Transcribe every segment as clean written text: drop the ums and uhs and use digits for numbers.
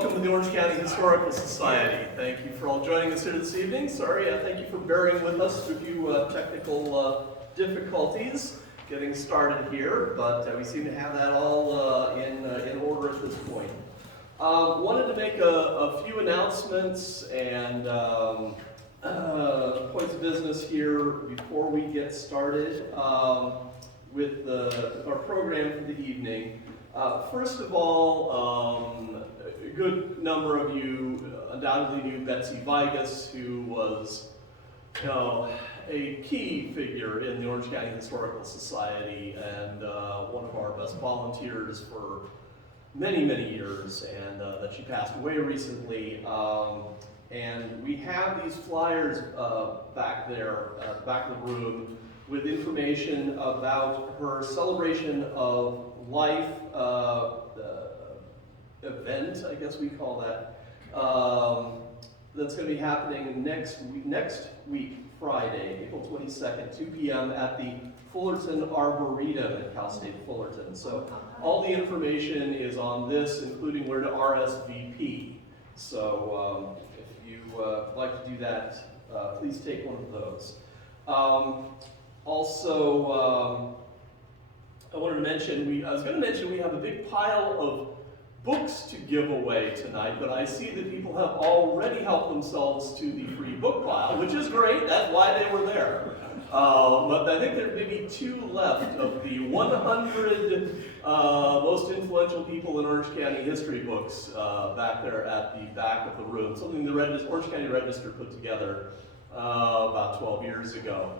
welcome to the Orange County Historical Society. Thank you for all joining us here this evening. Sorry, thank you for bearing with us through a few technical difficulties getting started here, but we seem to have that all in order at this point. Wanted to make a few announcements and points of business here before we get started with our program for the evening. First of all, a good number of you undoubtedly knew Betsy Vigas, who was, a key figure in the Orange County Historical Society and one of our best volunteers for many, many years, and that she passed away recently. And we have these flyers back there, at the back of the room, with information about her celebration of life event, I guess we call that, that's going to be happening next week, Friday, April 22nd, 2 p.m. at the Fullerton Arboretum at Cal State Fullerton. So all the information is on this, including where to RSVP. So if you would like to do that, please take one of those. Also, I wanted to mention, I was going to mention we have a big pile of books to give away tonight, but I see that people have already helped themselves to the free book pile, which is great. That's why they were there. But I think there may be 2 left of the 100 most influential people in Orange County history books back there at the back of the room. Something the Orange County Register put together about 12 years ago.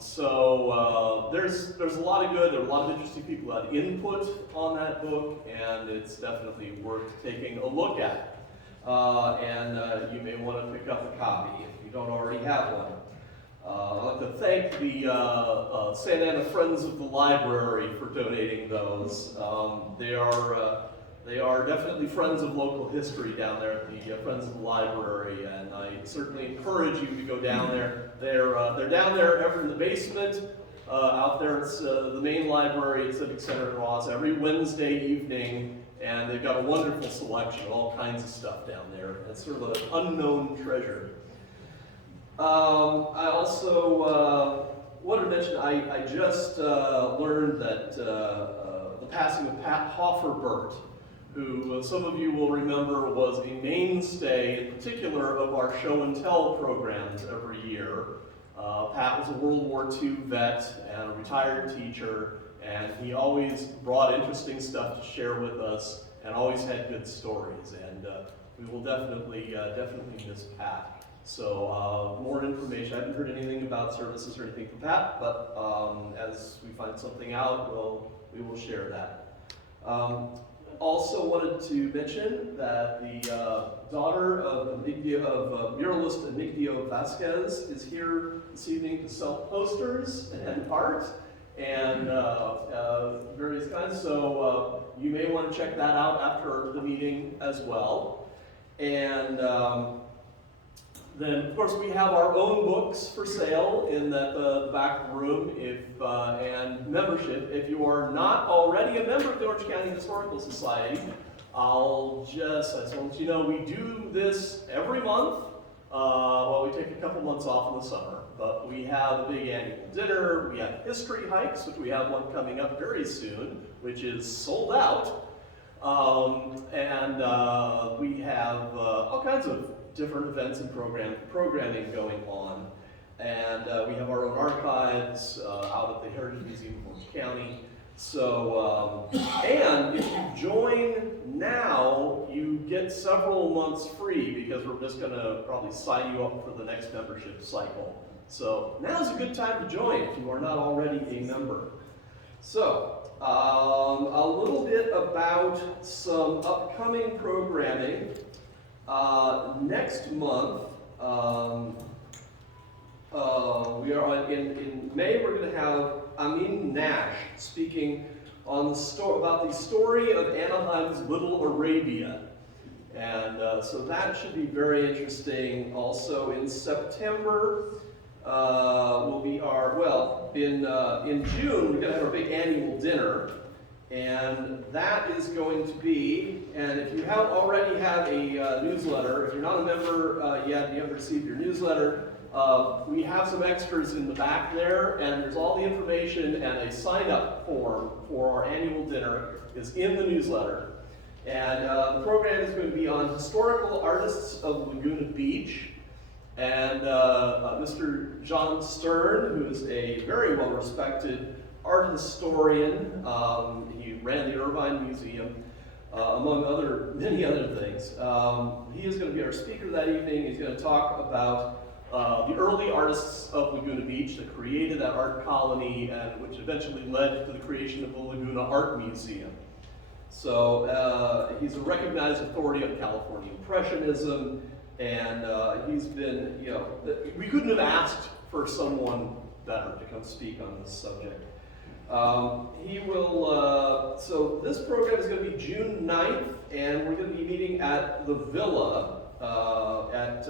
There's a lot of good, there are a lot of interesting people who had input on that book, and it's definitely worth taking a look at. You may want to pick up a copy if you don't already have one. I'd like to thank the Santa Ana Friends of the Library for donating those. They are definitely friends of local history down there at the Friends of the Library, and I certainly encourage you to go down there. They're down there in the basement, out there. It's the main library at Civic Center in Ross every Wednesday evening, and they've got a wonderful selection of all kinds of stuff down there. It's sort of an unknown treasure. I also wanted to mention I just learned that the passing of Pat Hofferbert, who some of you will remember was a mainstay, in particular, of our show and tell programs every year. Pat was a World War II vet and a retired teacher, and he always brought interesting stuff to share with us and always had good stories, and we will definitely miss Pat. So more information. I haven't heard anything about services or anything from Pat, but as we find something out, we will share that. Also wanted to mention that the daughter of muralist Emigdio Vasquez is here this evening to sell posters and art and various kinds. So you may want to check that out after the meeting as well. And then, of course, we have our own books for sale in the back room and membership. If you are not already a member of the Orange County Historical Society, I just want to let you know we do this every month. We take a couple months off in the summer, but we have a big annual dinner. We have history hikes, which we have one coming up very soon, which is sold out. We have all kinds of different events and programming going on. And we have our own archives out at the Heritage Museum of Orange County. So, and if you join now, you get several months free because we're just going to probably sign you up for the next membership cycle. So now's a good time to join if you are not already a member. So, a little bit about some upcoming programming. Next month, we are in May. We're going to have Amin Nash speaking on about the story of Anaheim's Little Arabia, and so that should be very interesting. Also in September, will be in June we're going to have our big annual dinner. And that is going to be, and if you already have a newsletter, if you're not a member yet and you haven't received your newsletter, we have some extras in the back there, and there's all the information, and a sign-up form for our annual dinner is in the newsletter. And the program is going to be on historical artists of Laguna Beach. And Mr. John Stern, who is a very well-respected art historian, he ran the Irvine Museum, among many other things. He is going to be our speaker that evening. He's going to talk about the early artists of Laguna Beach that created that art colony, and which eventually led to the creation of the Laguna Art Museum. So he's a recognized authority on California Impressionism, and he's been, we couldn't have asked for someone better to come speak on this subject. He will, so this program is going to be June 9th, and we're going to be meeting at the Villa at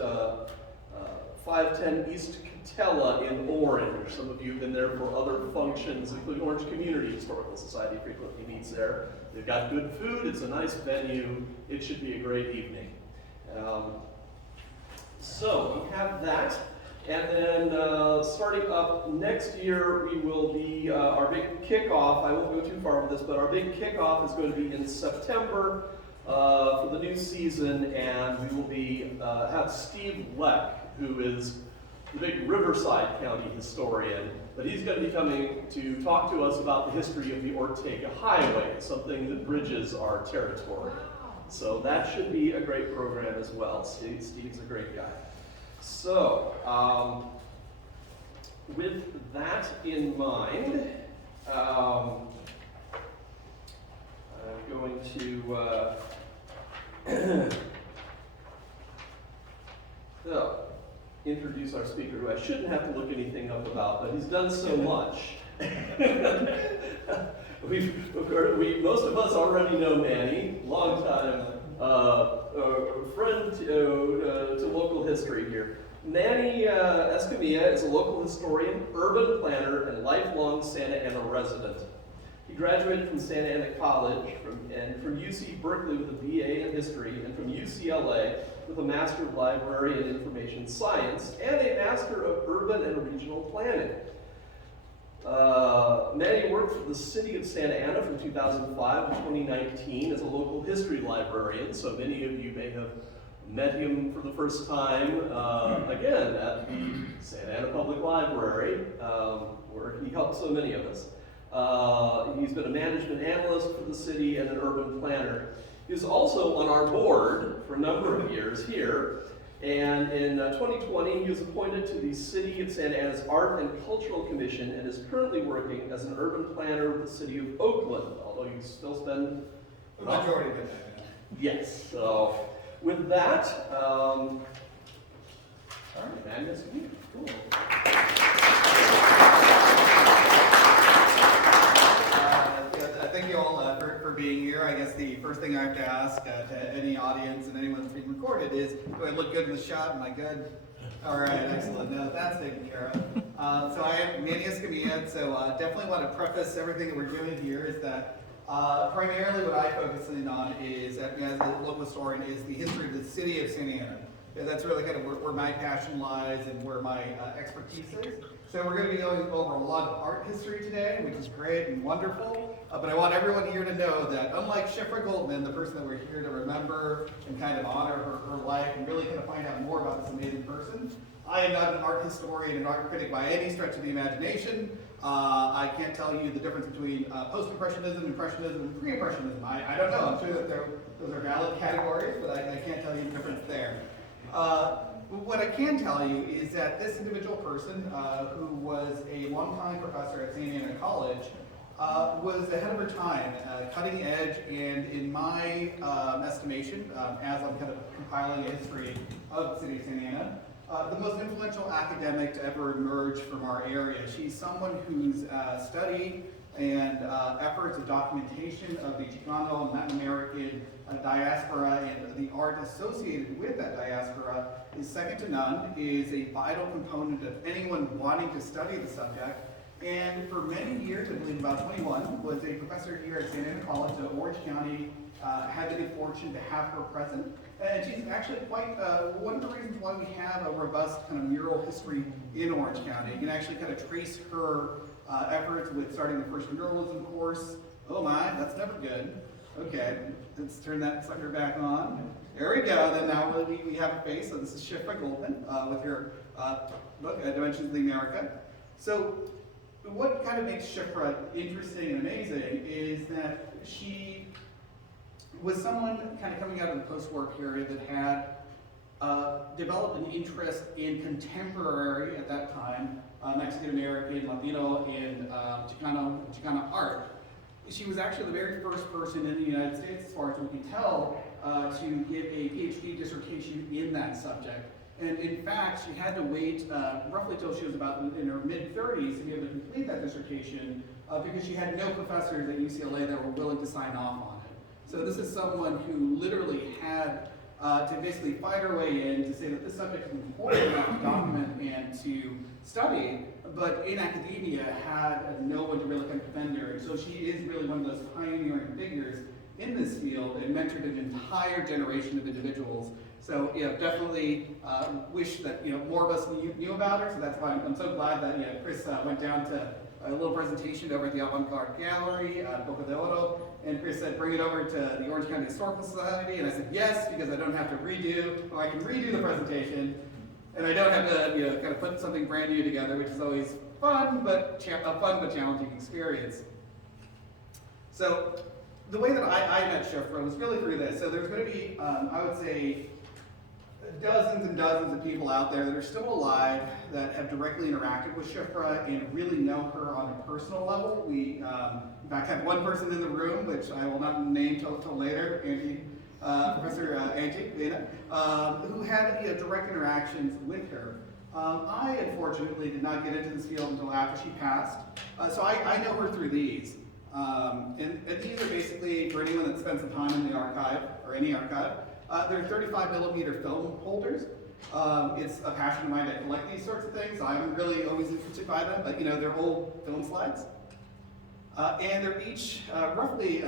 510 East Catella in Orange. Some of you have been there for other functions, including Orange Community Historical Society frequently meets there. They've got good food, it's a nice venue, it should be a great evening. So we have that, and then starting up next year, we will be, our big kickoff, I won't go too far with this, but our big kickoff is going to be in September for the new season, and we will be have Steve Leck, who is the big Riverside County historian, but he's going to be coming to talk to us about the history of the Ortega Highway, something that bridges our territory. So that should be a great program as well. Steve's a great guy. So, with that in mind, I'm going to introduce our speaker, who I shouldn't have to look anything up about, but he's done so much. Most of us already know Manny, long time friend to local history here. Manny Escamilla is a local historian, urban planner, and lifelong Santa Ana resident. He graduated from Santa Ana College and from UC Berkeley with a BA in history, and from UCLA with a Master of Library and Information Science and a Master of Urban and Regional Planning. Manny worked for the city of Santa Ana from 2005 to 2019 as a local history librarian, so many of you may have met him for the first time, again, at the Santa Ana Public Library, where he helped so many of us. He's been a management analyst for the city and an urban planner. He's also on our board for a number of years here, and in 2020 he was appointed to the City of Santa Ana's Art and Cultural Commission and is currently working as an urban planner with the City of Oakland, although you still spend the majority of it. Yes, so with that, all right, Manny Escamilla, cool. Thank you all for being here. I guess the first thing I have to ask to any audience and anyone that's being recorded is, do I look good in the shot? Am I good? All right, excellent. Now that's taken care of. So I am Manny Escamilla, so definitely want to preface everything that we're doing here is that primarily what I focus in on is, as a local historian, is the history of the city of Santa Ana. Yeah, that's really kind of where my passion lies and where my expertise is. So we're going to be going over a lot of art history today, which is great and wonderful. But I want everyone here to know that unlike Shifra Goldman, the person that we're here to remember and kind of honor her life and really kind of find out more about this amazing person, I am not an art historian and art critic by any stretch of the imagination. I can't tell you the difference between post-impressionism, impressionism, and pre-impressionism. I don't know. I'm sure that those are valid categories, but I can't tell you the difference there. What I can tell you is that this individual person, who was a longtime professor at Santa Ana College, was ahead of her time, cutting edge, and in my estimation, as I'm kind of compiling a history of the city of Santa Ana, the most influential academic to ever emerge from our area. She's someone whose study and efforts of documentation of the Chicano and Latin American diaspora and the art associated with that diaspora is second to none, is a vital component of anyone wanting to study the subject, And for many years, I believe about 21, was a professor here at Santa Ana College, so Orange County had the good fortune to have her present. And she's actually quite, one of the reasons why we have a robust kind of mural history in Orange County. You can actually kind of trace her efforts with starting the first muralism course. Oh my, that's never good. Okay, let's turn that sucker back on. There we go, then now we have a face. So this is Shifra Goldman with her book, Dimensions of the America. So what kind of makes Shifra interesting and amazing is that she was someone kind of coming out of the post-war period that had developed an interest in contemporary, at that time, Mexican American, Latino, and Chicano art. She was actually the very first person in the United States, as far as we can tell, to get a PhD dissertation in that subject. And in fact, she had to wait roughly till she was about in her mid-30s to be able to complete that dissertation because she had no professors at UCLA that were willing to sign off on it. So this is someone who literally had to basically fight her way in to say that this subject is important enough to document and to study, but in academia had no one to really kind of defend her. And so she is really one of those pioneering figures in this field and mentored an entire generation of individuals. So definitely wish that more of us knew about her. So that's why I'm so glad that Chris went down to a little presentation over at the Avant-Garde Gallery, Boca de Oro, and Chris said bring it over to the Orange County Historical Society, and I said yes, because I don't have to I can redo the presentation, and I don't have to kind of put something brand new together, which is always fun, but challenging experience. So the way that I met Shifra was really through this. So there's going to be, I would say, dozens and dozens of people out there that are still alive that have directly interacted with Shifra and really know her on a personal level. We, in fact, have one person in the room, which I will not name till later, Professor Angie Vena, who had direct interactions with her. I, unfortunately, did not get into this field until after she passed, so I know her through these. And these are basically, for anyone that spends some time in the archive, or any archive, they're 35mm film holders. It's a passion of mine to collect these sorts of things. I'm really always interested by them, but they're old film slides. And they're each roughly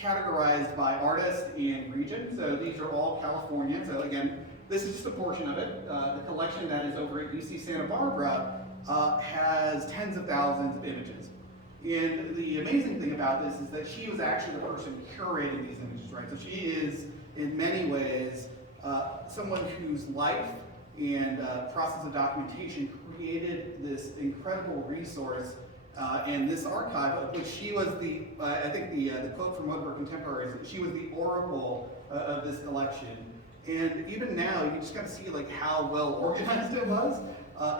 categorized by artist and region. So these are all Californian. So again, this is just a portion of it. The collection that is over at UC Santa Barbara has tens of thousands of images. And the amazing thing about this is that she was actually the person curating these images, right? So she is, in many ways, someone whose life and process of documentation created this incredible resource and this archive, of which she was I think the quote from one of her contemporaries, she was the oracle of this collection. And even now, you just kind of see how well organized it was.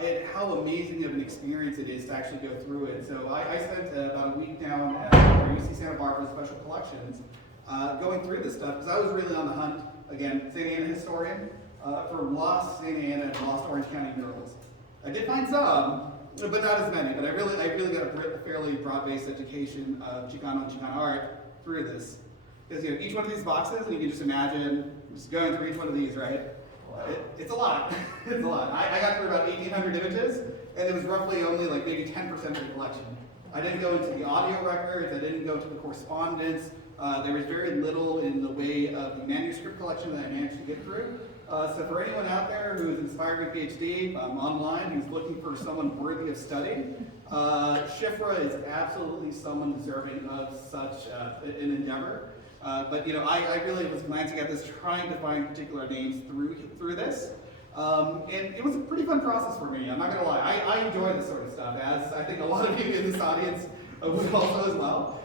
And how amazing of an experience it is to actually go through it. So I spent about a week down at UC Santa Barbara Special Collections going through this stuff because I was really on the hunt, again, Santa Ana historian, for lost Santa Ana and lost Orange County murals. I did find some, but not as many. But I really got a fairly broad-based education of Chicano and Chicano art through this. Because each one of these boxes, and you can just imagine just going through each one of these, right? It's a lot. It's a lot. I got through about 1,800 images, and it was roughly only maybe 10% of the collection. I didn't go into the audio records. I didn't go to the correspondence. There was very little in the way of the manuscript collection that I managed to get through. So for anyone out there who is inspired with PhD online, who's looking for someone worthy of study, Shifra is absolutely someone deserving of such an endeavor. But I really was glancing at this, trying to find particular names through this, and it was a pretty fun process for me. I'm not gonna lie, I enjoy this sort of stuff, as I think a lot of you in this audience would also as well.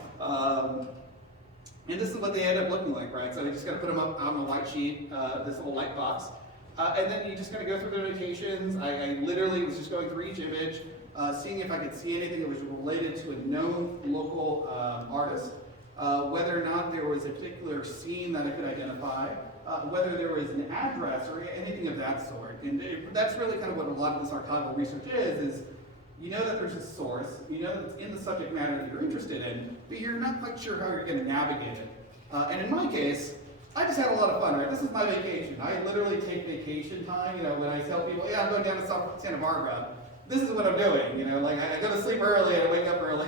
And this is what they end up looking like, right? So you just gotta put them up on a white sheet, this little light box, and then you just gotta go through the notations. I literally was just going through each image, seeing if I could see anything that was related to a known local artist. Whether or not there was a particular scene that I could identify, whether there was an address or anything of that sort. And that's really kind of what a lot of this archival research is you know that there's a source, you know that it's in the subject matter that you're interested in, but you're not quite sure how you're going to navigate it. And in my case, I just had a lot of fun, right? This is my vacation. I literally take vacation time, when I tell people, yeah, I'm going down to Santa Barbara. this is what I'm doing, you know, like I go to sleep early and I wake up early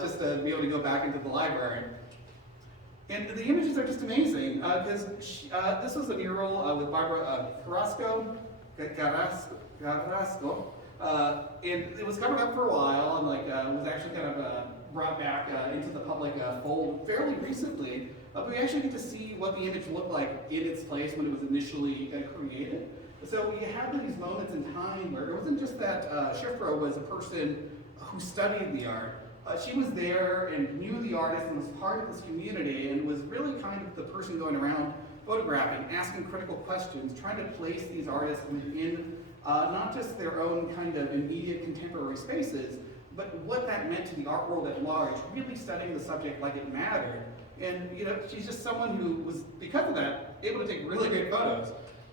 just to be able to go back into the library. And the images are just amazing because this was a mural with Barbara Carrasco, and it was covered up for a while and like was actually kind of brought back into the public fold fairly recently. But we actually get to see what the image looked like in its place when it was initially created. So we have these moments in time where it wasn't just that Shifra was a person who studied the art. She was there and knew the artist and was part of this community and was really kind of the person going around photographing, asking critical questions, trying to place these artists within not just their own kind of immediate contemporary spaces, but what that meant to the art world at large, really studying the subject like it mattered. And you know, she's just someone who was, because of that, able to take really great photos.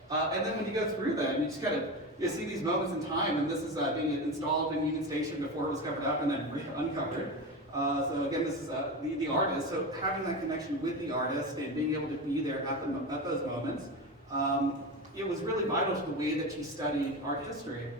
And then when you go through that, you just kind of see these moments in time, and this is being installed in Union Station before it was covered up and then uncovered. So again, this is the artist, so having that connection with the artist and being able to be there at those moments, it was really vital to the way that she studied art history.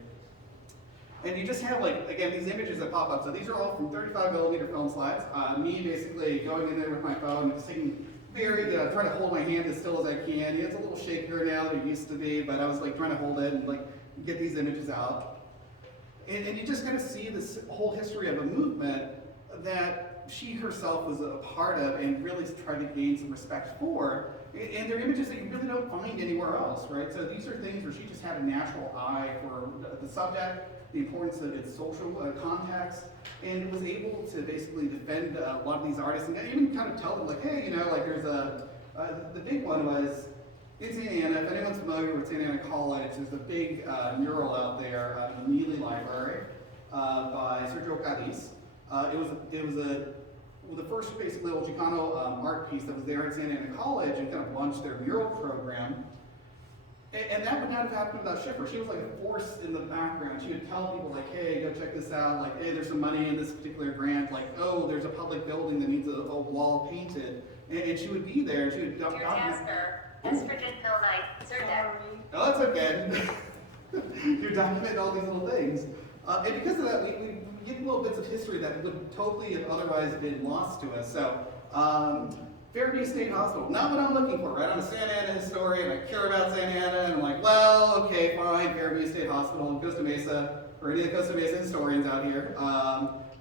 And you just have, like, again, these images that pop up. So these are all from 35mm film slides. Me basically going in there with my phone, just taking trying to hold my hand as still as I can. It's a little shakier now than it used to be, but I was like trying to hold it and like get these images out. And you just kind of see this whole history of a movement that she herself was a part of and really tried to gain some respect for. And they're images that you really don't find anywhere else, right? So these are things where she just had a natural eye for the subject, the importance of its social context, and was able to basically defend a lot of these artists and even kind of tell them, like, hey, you know, like there's the big one was in Santa Ana. If anyone's familiar with Santa Ana College, there's a big mural out there in the Neely Library by Sergio Cadiz. It was the first basically little Chicano art piece that was there at Santa Ana College and kind of launched their mural program. And that would not have happened without Shifra. She was like a force in the background. She would tell people like, hey, go check this out. Like, hey, there's some money in this particular grant. Like, oh, there's a public building that needs a wall painted. And she would be there. She would document. Oh, that's okay. You document all these little things. And because of that, we get little bits of history that would totally have otherwise been lost to us. So, Fairview State Hospital, not what I'm looking for, right? I'm a Santa Ana historian, I care about Santa Ana, and I'm like, well, okay, fine, Fairview State Hospital in Costa Mesa, for any of the Costa Mesa historians out here.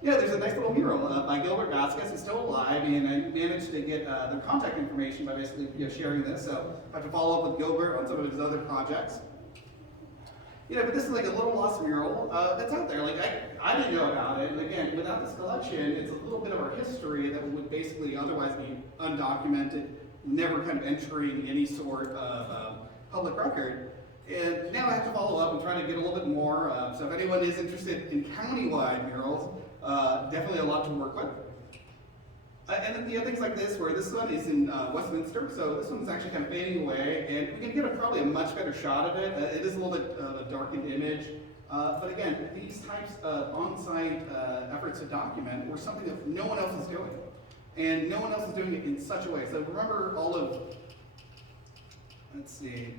Yeah, there's a nice little mural by Gilbert Vasquez, who's still alive, and I managed to get their contact information by basically sharing this, so I have to follow up with Gilbert on some of his other projects. You know, but this is like a little lost mural that's out there. Like, I didn't know about it. And again, without this collection, it's a little bit of our history that would basically otherwise be undocumented, never kind of entering any sort of public record. And now I have to follow up and try to get a little bit more. So if anyone is interested in county-wide murals, definitely a lot to work with. And then you have things like this, where this one is in Westminster, so this one's actually kind of fading away, and we can get probably a much better shot of it. It is a little bit of a darkened image, but again, these types of on-site efforts to document were something that no one else is doing, and no one else is doing it in such a way. So remember all of, let's see,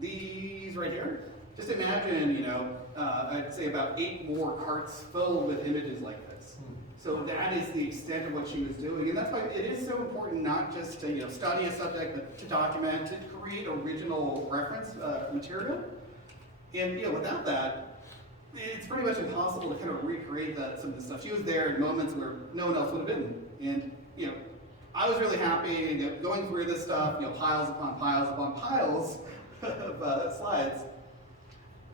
these right here? Just imagine, you know, I'd say about 8 more carts filled with images like this. So that is the extent of what she was doing, and that's why it is so important not just to study a subject, but to document, to create original reference material. And without that, it's pretty much impossible to kind of recreate some of the stuff. She was there in moments where no one else would have been, and I was really happy going through this stuff, piles upon piles upon piles of slides.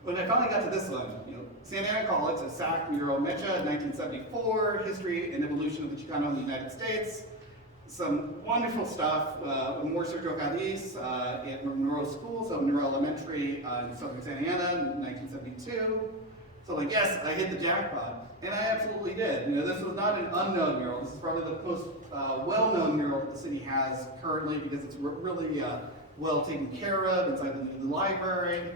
When I finally got to this one, Santa Ana College, a SAC mural, Mecha, 1974, history and evolution of the Chicano in the United States. Some wonderful stuff, more Sergio Cadiz at Monroe School, so Monroe Elementary in southern Santa Ana, 1972. So like, yes, I hit the jackpot, and I absolutely did. This was not an unknown mural. This is probably the most well-known mural that the city has currently because it's really well taken care of inside the library.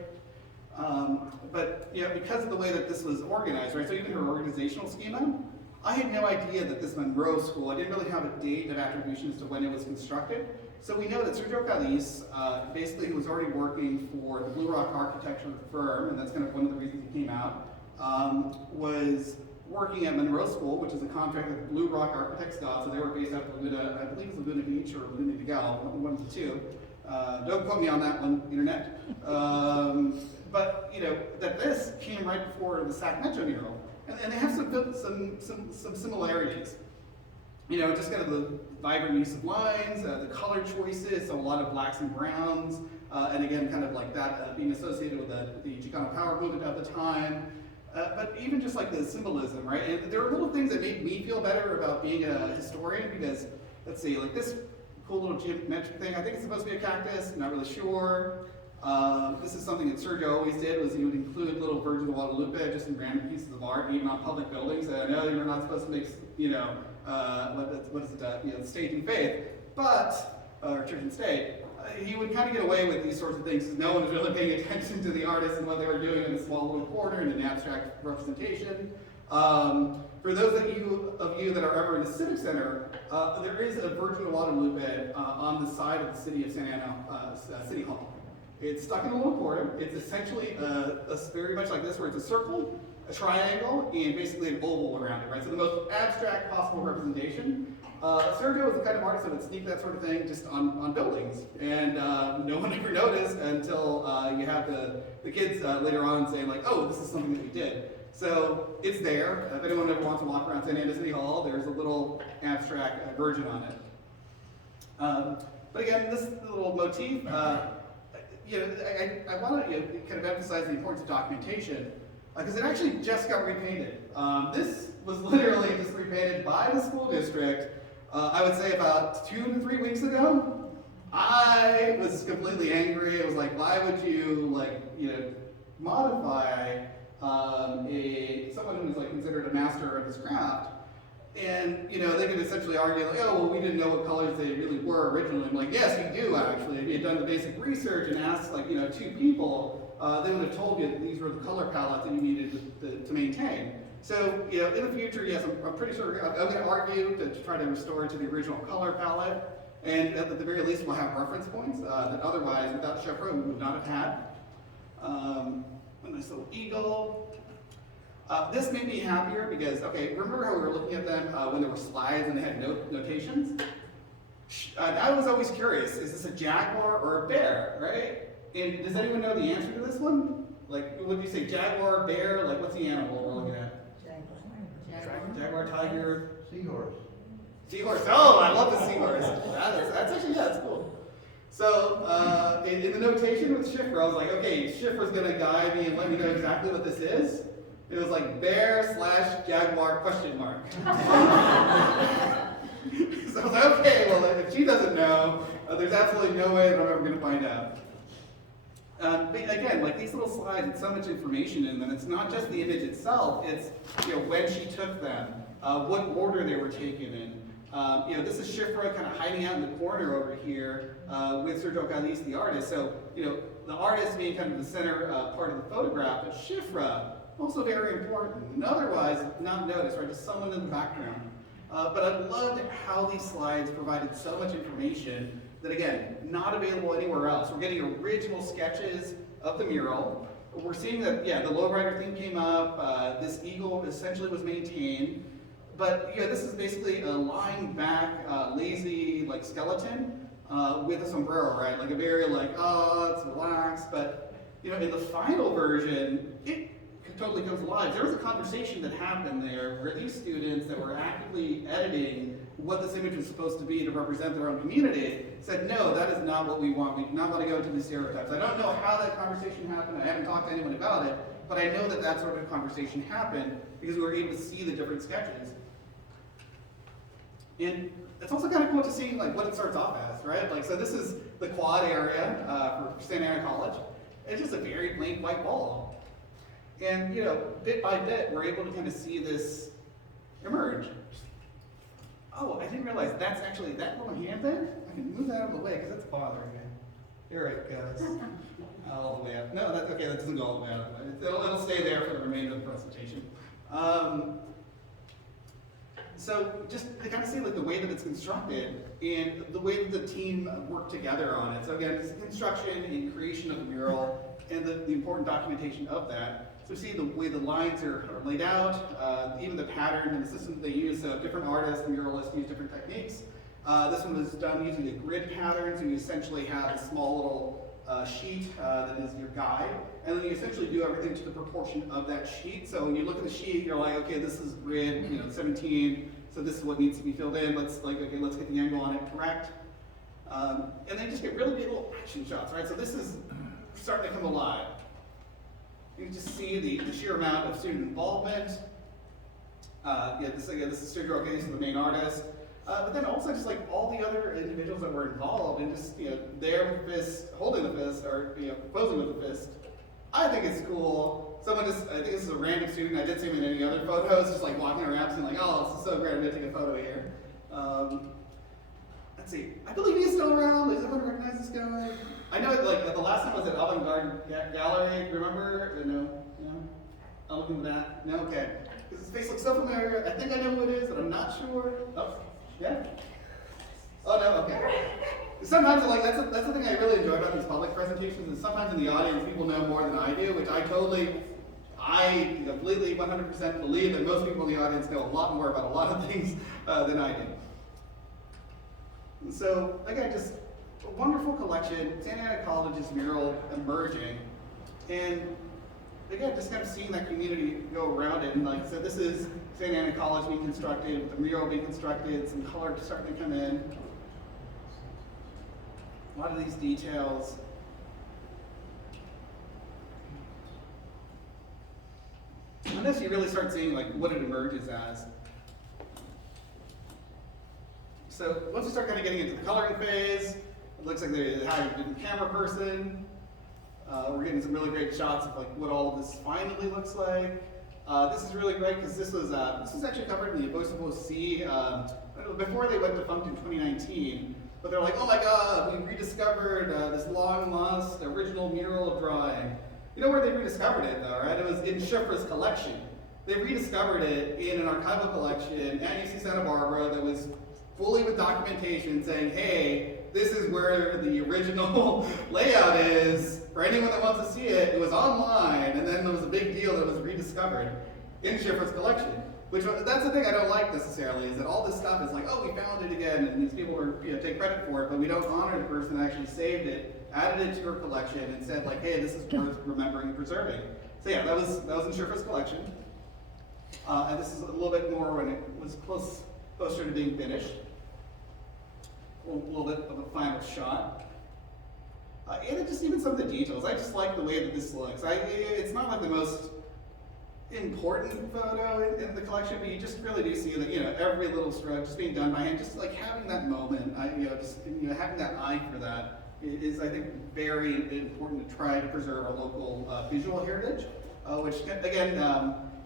But because of the way that this was organized, right? So even her organizational schema, I had no idea that this Monroe School, I didn't really have a date of attribution as to when it was constructed. So we know that Sergio Cadiz, basically who was already working for the Blue Rock architecture firm, and that's kind of one of the reasons he came out, was working at Monroe School, which is a contract that Blue Rock Architects got, so they were based out of Laguna, I believe it's Laguna Beach or Laguna Niguel, one of the two. Don't quote me on that one, internet. But you know, that this came right before the Sacramento mural, and they have some similarities. You know, just kind of the vibrant use of lines, the color choices, so a lot of blacks and browns, and again, kind of like that being associated with the Chicano power movement at the time. But even just like the symbolism, right? And there were little things that made me feel better about being a historian because, let's see, like this cool little geometric thing, I think it's supposed to be a cactus, I'm not really sure. This is something that Sergio always did, was he would include little Virgin of Guadalupe just in random pieces of art, even on public buildings. I know you're not supposed to make, you know, what is it, you know, state and faith, but, or church and state. He would kind of get away with these sorts of things because no one was really paying attention to the artists and what they were doing in a small little corner in an abstract representation. For those of you that are ever in the Civic Center, there is a Virgin of Guadalupe on the side of the city of Santa Ana City Hall. It's stuck in a little corner. It's essentially very much like this, where it's a circle, a triangle, and basically an oval around it, right? So the most abstract possible representation. Sergio was the kind of artist that would sneak that sort of thing just on buildings, and no one ever noticed until you have the kids later on saying like, oh, this is something that we did. So it's there. If anyone ever wants to walk around Santa Ana City Hall, there's a little abstract version on it. But again, this little motif, you know, I want to kind of emphasize the importance of documentation because it actually just got repainted. This was literally just repainted by the school district. I would say about 2 to 3 weeks ago. I was completely angry. I was like, why would you like, you know, modify someone who's like considered a master of his craft? And you know, they could essentially argue like, oh, well, we didn't know what colors they really were originally. I'm like, yes, you do actually. If you had done the basic research and asked like, you know, 2 people, they would have told you that these were the color palettes that you needed to maintain. So, you know, in the future, yes, I'm pretty sure I'm going to argue to try to restore it to the original color palette, and at the very least, we'll have reference points that otherwise, without Shifra, we would not have had. A nice little eagle. This made me happier because, okay, remember how we were looking at them when there were slides and they had notations? I was always curious, is this a jaguar or a bear, right? And does anyone know the answer to this one? Like, would you say jaguar, bear, like what's the animal we're looking at? Jaguar, tiger, Seahorse. Seahorse. Oh, I love the seahorse. That's actually, yeah, that's cool. So in the notation with Shifra, I was like, okay, Shifra's gonna guide me and let me know exactly what this is. It was like bear / jaguar question mark. So I was like, okay, well if she doesn't know, there's absolutely no way that I'm ever gonna find out. But again, like these little slides, it's so much information in them. It's not just the image itself, it's, you know, when she took them, what order they were taken in. You know, this is Shifra kind of hiding out in the corner over here with Sergio Galiz, the artist. So, you know, the artist being kind of the center part of the photograph, but Shifra, also very important, and otherwise not noticed, right, just someone in the background. But I loved how these slides provided so much information that, again, not available anywhere else. We're getting original sketches of the mural. We're seeing that, yeah, the lowrider theme came up, this eagle essentially was maintained, but yeah, this is basically a lying back, lazy, like skeleton with a sombrero, right? Like a very like, oh, it's relaxed, but you know, in the final version, it totally comes alive. There was a conversation that happened there where these students that were actively editing what this image was supposed to be to represent their own community said, no, that is not what we want. We do not want to go into these stereotypes. I don't know how that conversation happened. I haven't talked to anyone about it, but I know that that sort of conversation happened because we were able to see the different sketches. And it's also kind of cool to see like what it starts off as, right? Like, so this is the quad area for Santa Ana College. It's just a very plain white wall. And, you know, bit by bit, we're able to kind of see this emerge. Oh, I didn't realize that's actually that little hand there. I can move that out of the way because it's bothering me. Here it goes. All the way up. No, that's okay. That doesn't go all the way out. It'll stay there for the remainder of the presentation. So just to kind of see like the way that it's constructed and the way that the team worked together on it. So again, it's the construction and creation of the mural and the important documentation of that. So see the way the lines are laid out, even the pattern and the system that they use. So different artists and muralists use different techniques. This one was done using a grid pattern, so you essentially have a small little sheet that is your guide, and then you essentially do everything to the proportion of that sheet. So when you look at the sheet, you're like, okay, this is grid, 17, so this is what needs to be filled in. Let's get the angle on it correct. And then just get really big little action shots, right? So this is starting to come alive. You can just see the sheer amount of student involvement. This is Sergio, okay, this is the main artist. But then also just like all the other individuals that were involved and just, their fist, holding the fist, or, posing with the fist. I think it's cool. I think this is a random student, I didn't see him in any other photos, just like walking around saying like, oh, this is so great, I'm gonna take a photo here. Let's see, I believe he's still around. Does everyone recognize this guy? I know like the last time I was at Avant-Garde Gallery, remember? No? I'm looking at that. No, okay. Because his face looks so familiar. I think I know who it is, but I'm not sure. Oh, yeah? Oh no, okay. Sometimes like that's the thing I really enjoy about these public presentations is sometimes in the audience people know more than I do, which I completely 100% believe that most people in the audience know a lot more about a lot of things than I do. So again, just a wonderful collection. Santa Ana College's mural emerging, and again, just kind of seeing that community go around it. And like I said, this is Santa Ana College being constructed, with the mural being constructed, some color starting to come in. A lot of these details. And this you really start seeing like what it emerges as. So once you start kind of getting into the coloring phase, it looks like they hired a different camera person. We're getting some really great shots of like what all of this finally looks like. This is really great because this was actually covered in the OCHS before they went defunct in 2019. But they're like, oh my God, we rediscovered this long lost original mural of drawing. You know where they rediscovered it though, right? It was in Shifra's collection. They rediscovered it in an archival collection at UC Santa Barbara that was fully with documentation saying, hey, this is where the original layout is. For anyone that wants to see it, it was online, and then there was a big deal that it was rediscovered in Shifra's collection. Which, that's the thing I don't like necessarily, is that all this stuff is like, oh, we found it again, and these people are, take credit for it, but we don't honor the person that actually saved it, added it to her collection, and said like, hey, this is worth remembering and preserving. So yeah, that was in Shifra's collection. And this is a little bit more when it was closer to being finished. A little bit of a final shot. And just even some of the details. I just like the way that this looks. It's not like the most important photo in the collection, but you just really do see that, every little stroke just being done by hand, just like having that moment, having that eye for that is, I think, very important to try to preserve our local visual heritage, which, again,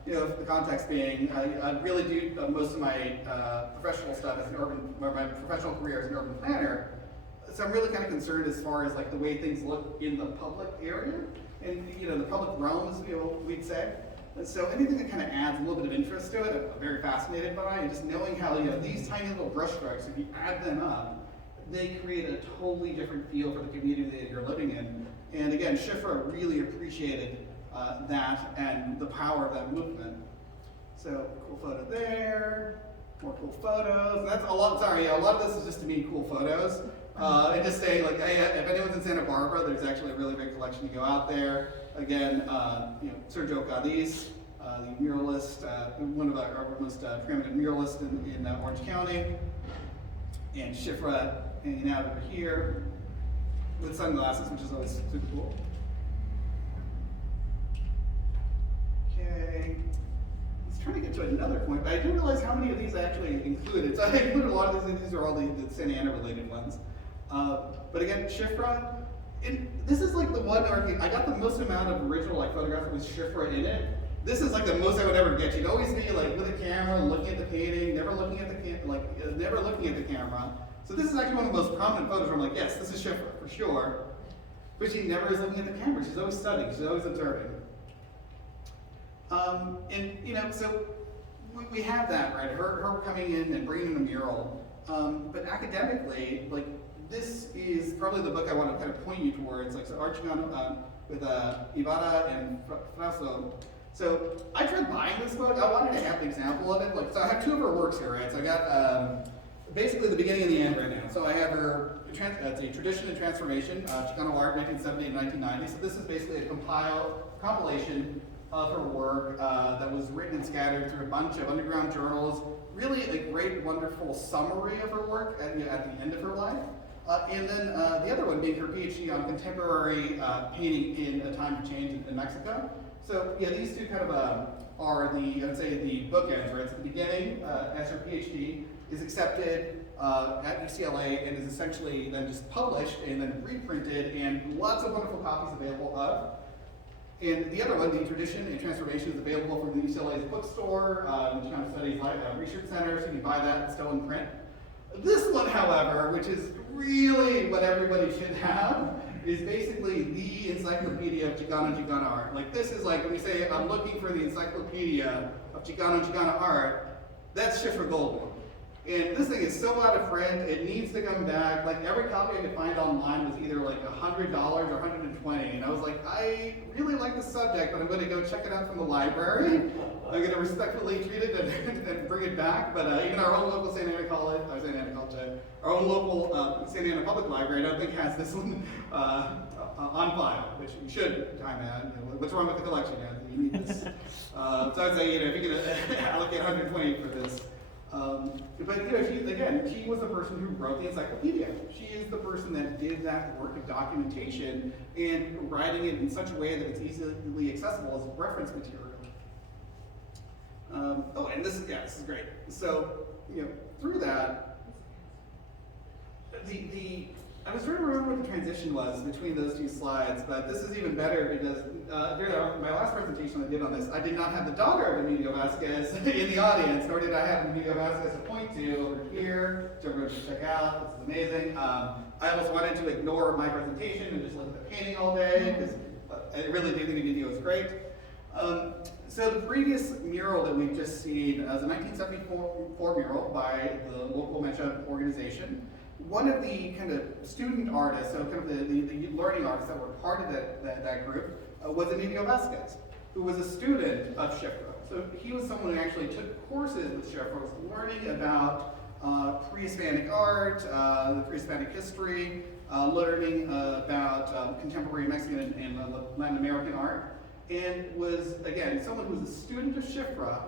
the context being, I really do most of my professional stuff as my professional career as an urban planner. So I'm really kind of concerned as far as like the way things look in the public area and the public realms, we'd say. And so anything that kind of adds a little bit of interest to it, I'm very fascinated by, and just knowing how these tiny little brush strokes, if you add them up, they create a totally different feel for the community that you're living in. And again, Shifra really appreciated that and the power of that movement. So cool photo there, more cool photos. And that's a lot. Sorry, a lot of this is just to me cool photos. And just saying like, hey, if anyone's in Santa Barbara, there's actually a really great collection to go out there. Again, Sergio Cadiz, the muralist, one of our most preeminent muralists in Orange County, and Shifra hanging out over here with sunglasses, which is always super cool. Okay, I was trying to get to another point, but I didn't realize how many of these I actually included. So I included a lot of these are all the Santa Ana related ones. But again, Shifra, this is like the one where I got the most amount of original photographs with Shifra in it. This is like the most I would ever get. You'd always be like with a camera, looking at the painting, never looking at the camera. So this is actually one of the most prominent photos where I'm like, yes, this is Shifra for sure. But she never is looking at the camera. She's always studying. She's always observing. So we have that, right? Her coming in and bringing in a mural. But academically, this is probably the book I want to kind of point you towards. So Chicano with Ibarra and Fraso. So I tried buying this book. I wanted to have an example of it. Like, so I have two of her works here, right? So I got basically the beginning and the end right now. So I have her, it's a Tradition and Transformation, Chicano Art, 1970 and 1990. So this is basically a compilation of her work that was written and scattered through a bunch of underground journals. Really a great, wonderful summary of her work at the end of her life. And then the other one being her PhD on contemporary painting in a time of change in Mexico. So yeah, these two kind of are the, I would say, the bookends, right? So the beginning, as her PhD, is accepted at UCLA and is essentially then just published and then reprinted and lots of wonderful copies available of. And the other one, the Tradition and Transformation, is available from the UCLA's bookstore, Chicano Studies Research Center, so you can buy that still in print. This one, however, which is really what everybody should have, is basically the encyclopedia of Chicano and Chicano art. Like, this is like when you say, I'm looking for the encyclopedia of Chicano and Chicano art, that's Shifra Goldman. And this thing is so out of print, it needs to come back. Like, every copy I could find online was either like $100 or $120. And I was like, I really like the subject, but I'm going to go check it out from the library. I'm going to respectfully treat it and bring it back. But even our own local Santa Ana College, our own local Santa Ana Public Library, I don't think has this one on file, which you should time at. What's wrong with the collection? You need this. So I'd say, if you're going to allocate 120 for this. But she was the person who wrote the encyclopedia. She is the person that did that work of documentation and writing it in such a way that it's easily accessible as reference material. And this is great. So, through that, I was trying to remember what the transition was between those two slides, but this is even better because during my last presentation I did on this, I did not have the daughter of Emilio Vasquez in the audience, nor did I have Emilio Vasquez to point to over here, which everyone should check out. This is amazing. I almost wanted to ignore my presentation and just look at the painting all day, because I really do think Emilio is great. So the previous mural that we've just seen is a 1974 mural by the local Mecha organization. One of the kind of student artists, so kind of the learning artists that were part of that group, was Emilio Vasquez, who was a student of Shifra. So he was someone who actually took courses with Shifra, was learning about pre-Hispanic art, the pre-Hispanic history, learning about contemporary Mexican and Latin American art, and was, again, someone who was a student of Shifra,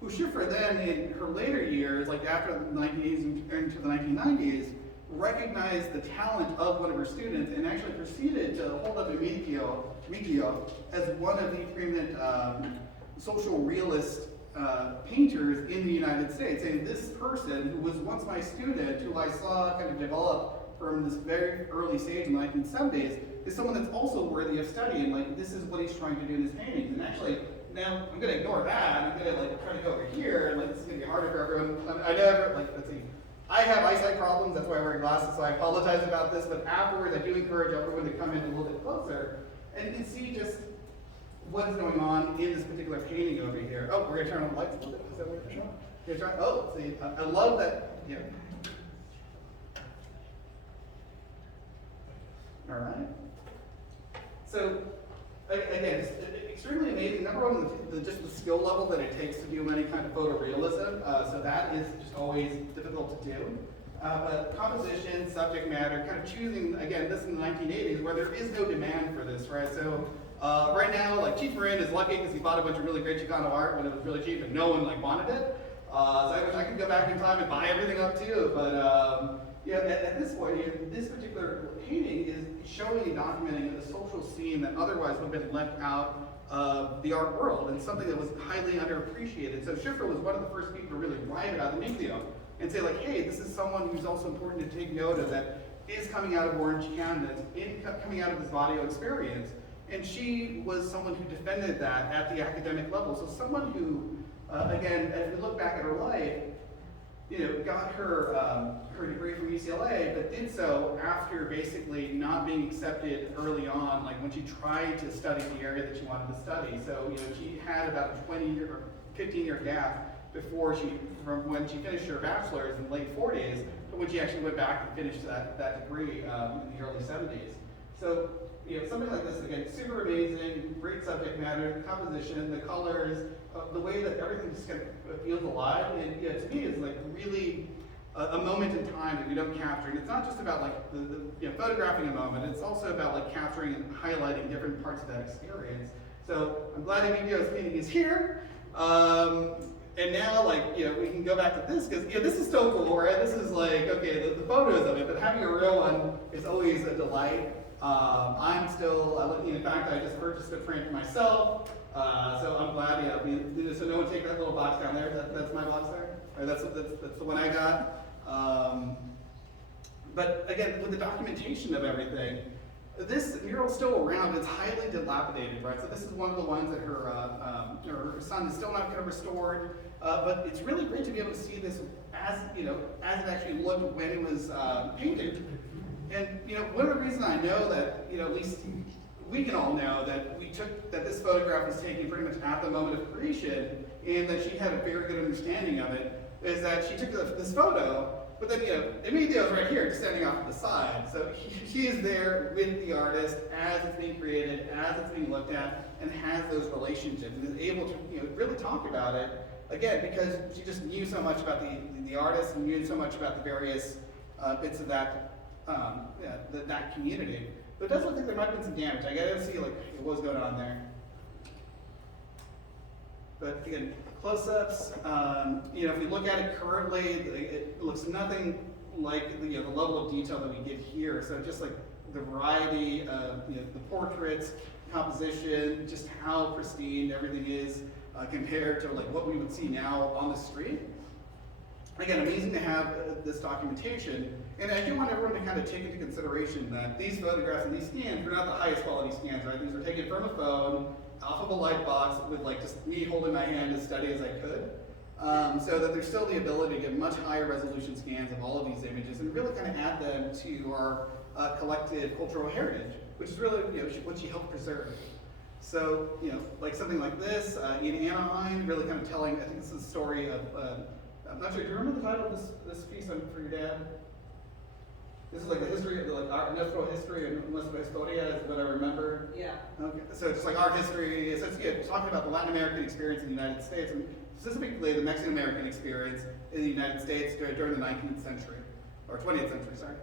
who Shifra then, in her later years, like after the 1980s and into the 1990s, recognized the talent of one of her students and actually proceeded to hold up Emilio as one of the preeminent social realist painters in the United States. And this person, who was once my student, who I saw kind of develop from this very early stage in the 1970s, is someone that's also worthy of study, and like this is what he's trying to do in his paintings. And actually, now I'm going to ignore that, and I'm going to like try to go over here, and like this is going to be harder for everyone. Let's see. I have eyesight problems, that's why I wear glasses, so I apologize about this, but afterwards I do encourage everyone to come in a little bit closer, and you can see just what is going on in this particular painting over here. Oh, we're going to turn on the lights a little bit. Is that what you're trying? Oh, see, I love that. Yeah. All right. So, again, it's extremely amazing. Number one, just the skill level that it takes to do any kind of photorealism. So that is just always difficult to do. But composition, subject matter, kind of choosing, again, this in the 1980s where there is no demand for this, right? So right now, like Chief Marin is lucky because he bought a bunch of really great Chicano art when it was really cheap and no one wanted it. So I wish I could go back in time and buy everything up too, but at this point, this particular painting is showing and documenting a social scene that otherwise would have been left out of the art world, and something that was highly underappreciated. So Shifra was one of the first people to really write about Emilio and say like, hey, this is someone who's also important to take note of, that is coming out of Orange County, coming out of this Vadio experience. And she was someone who defended that at the academic level. So someone who, again, as we look back at her life, got her degree from UCLA, but did so after basically not being accepted early on, like when she tried to study the area that she wanted to study. So, she had about a 20-year or 15-year gap before from when she finished her bachelor's in the late 40s, to when she actually went back and finished that degree in the early 70s. So, something like this, again, super amazing, great subject matter, composition, the colors, the way that everything just kind of feels alive, and to me is like really a moment in time that we don't capture. And it's not just about like the photographing a moment, it's also about like capturing and highlighting different parts of that experience. So I'm glad Emilio's painting is here. And now, like, we can go back to this, because, this is so cool, right? This is like, okay, the photos of it, but having a real one is always a delight. I'm still, in fact, I just purchased a frame for myself, so I'm glad, so no one take that little box down there, that's my box there, or that's the one I got. But again, with the documentation of everything, this mural's still around, it's highly dilapidated, right? So this is one of the ones that her son is still not kind of restored, but it's really great to be able to see this as, as it actually looked when it was painted. And, one of the reasons I know that, at least we can all know that that this photograph was taken pretty much at the moment of creation, and that she had a very good understanding of it, is that she took this photo, but then, Emilio's right here, just standing off to the side. So she is there with the artist as it's being created, as it's being looked at, and has those relationships, and is able to, really talk about it, again, because she just knew so much about the artist, and knew so much about the various bits of that, that community. But it does look like there might have been some damage. I gotta see, like, what was going on there. But again, close-ups, if we look at it currently, it looks nothing like the level of detail that we get here. So just like the variety of the portraits, composition, just how pristine everything is compared to like what we would see now on the street. Again, amazing to have this documentation. And I do want everyone to kind of take into consideration that these photographs and these scans are not the highest quality scans, right? These are taken from a phone, off of a light box, with like just me holding my hand as steady as I could. So that there's still the ability to get much higher resolution scans of all of these images and really kind of add them to our collective cultural heritage, which is really what she helped preserve. So, like something like this, in Anaheim, really kind of telling, I think this is the story of, I'm not sure, do you remember the title of this piece for your dad? This is like the history of nuestro history and nuestra historia is what I remember. Yeah. Okay. So it's like our history. So it's talking about the Latin American experience in the United States, and specifically the Mexican American experience in the United States during the 19th century, or 20th century, sorry.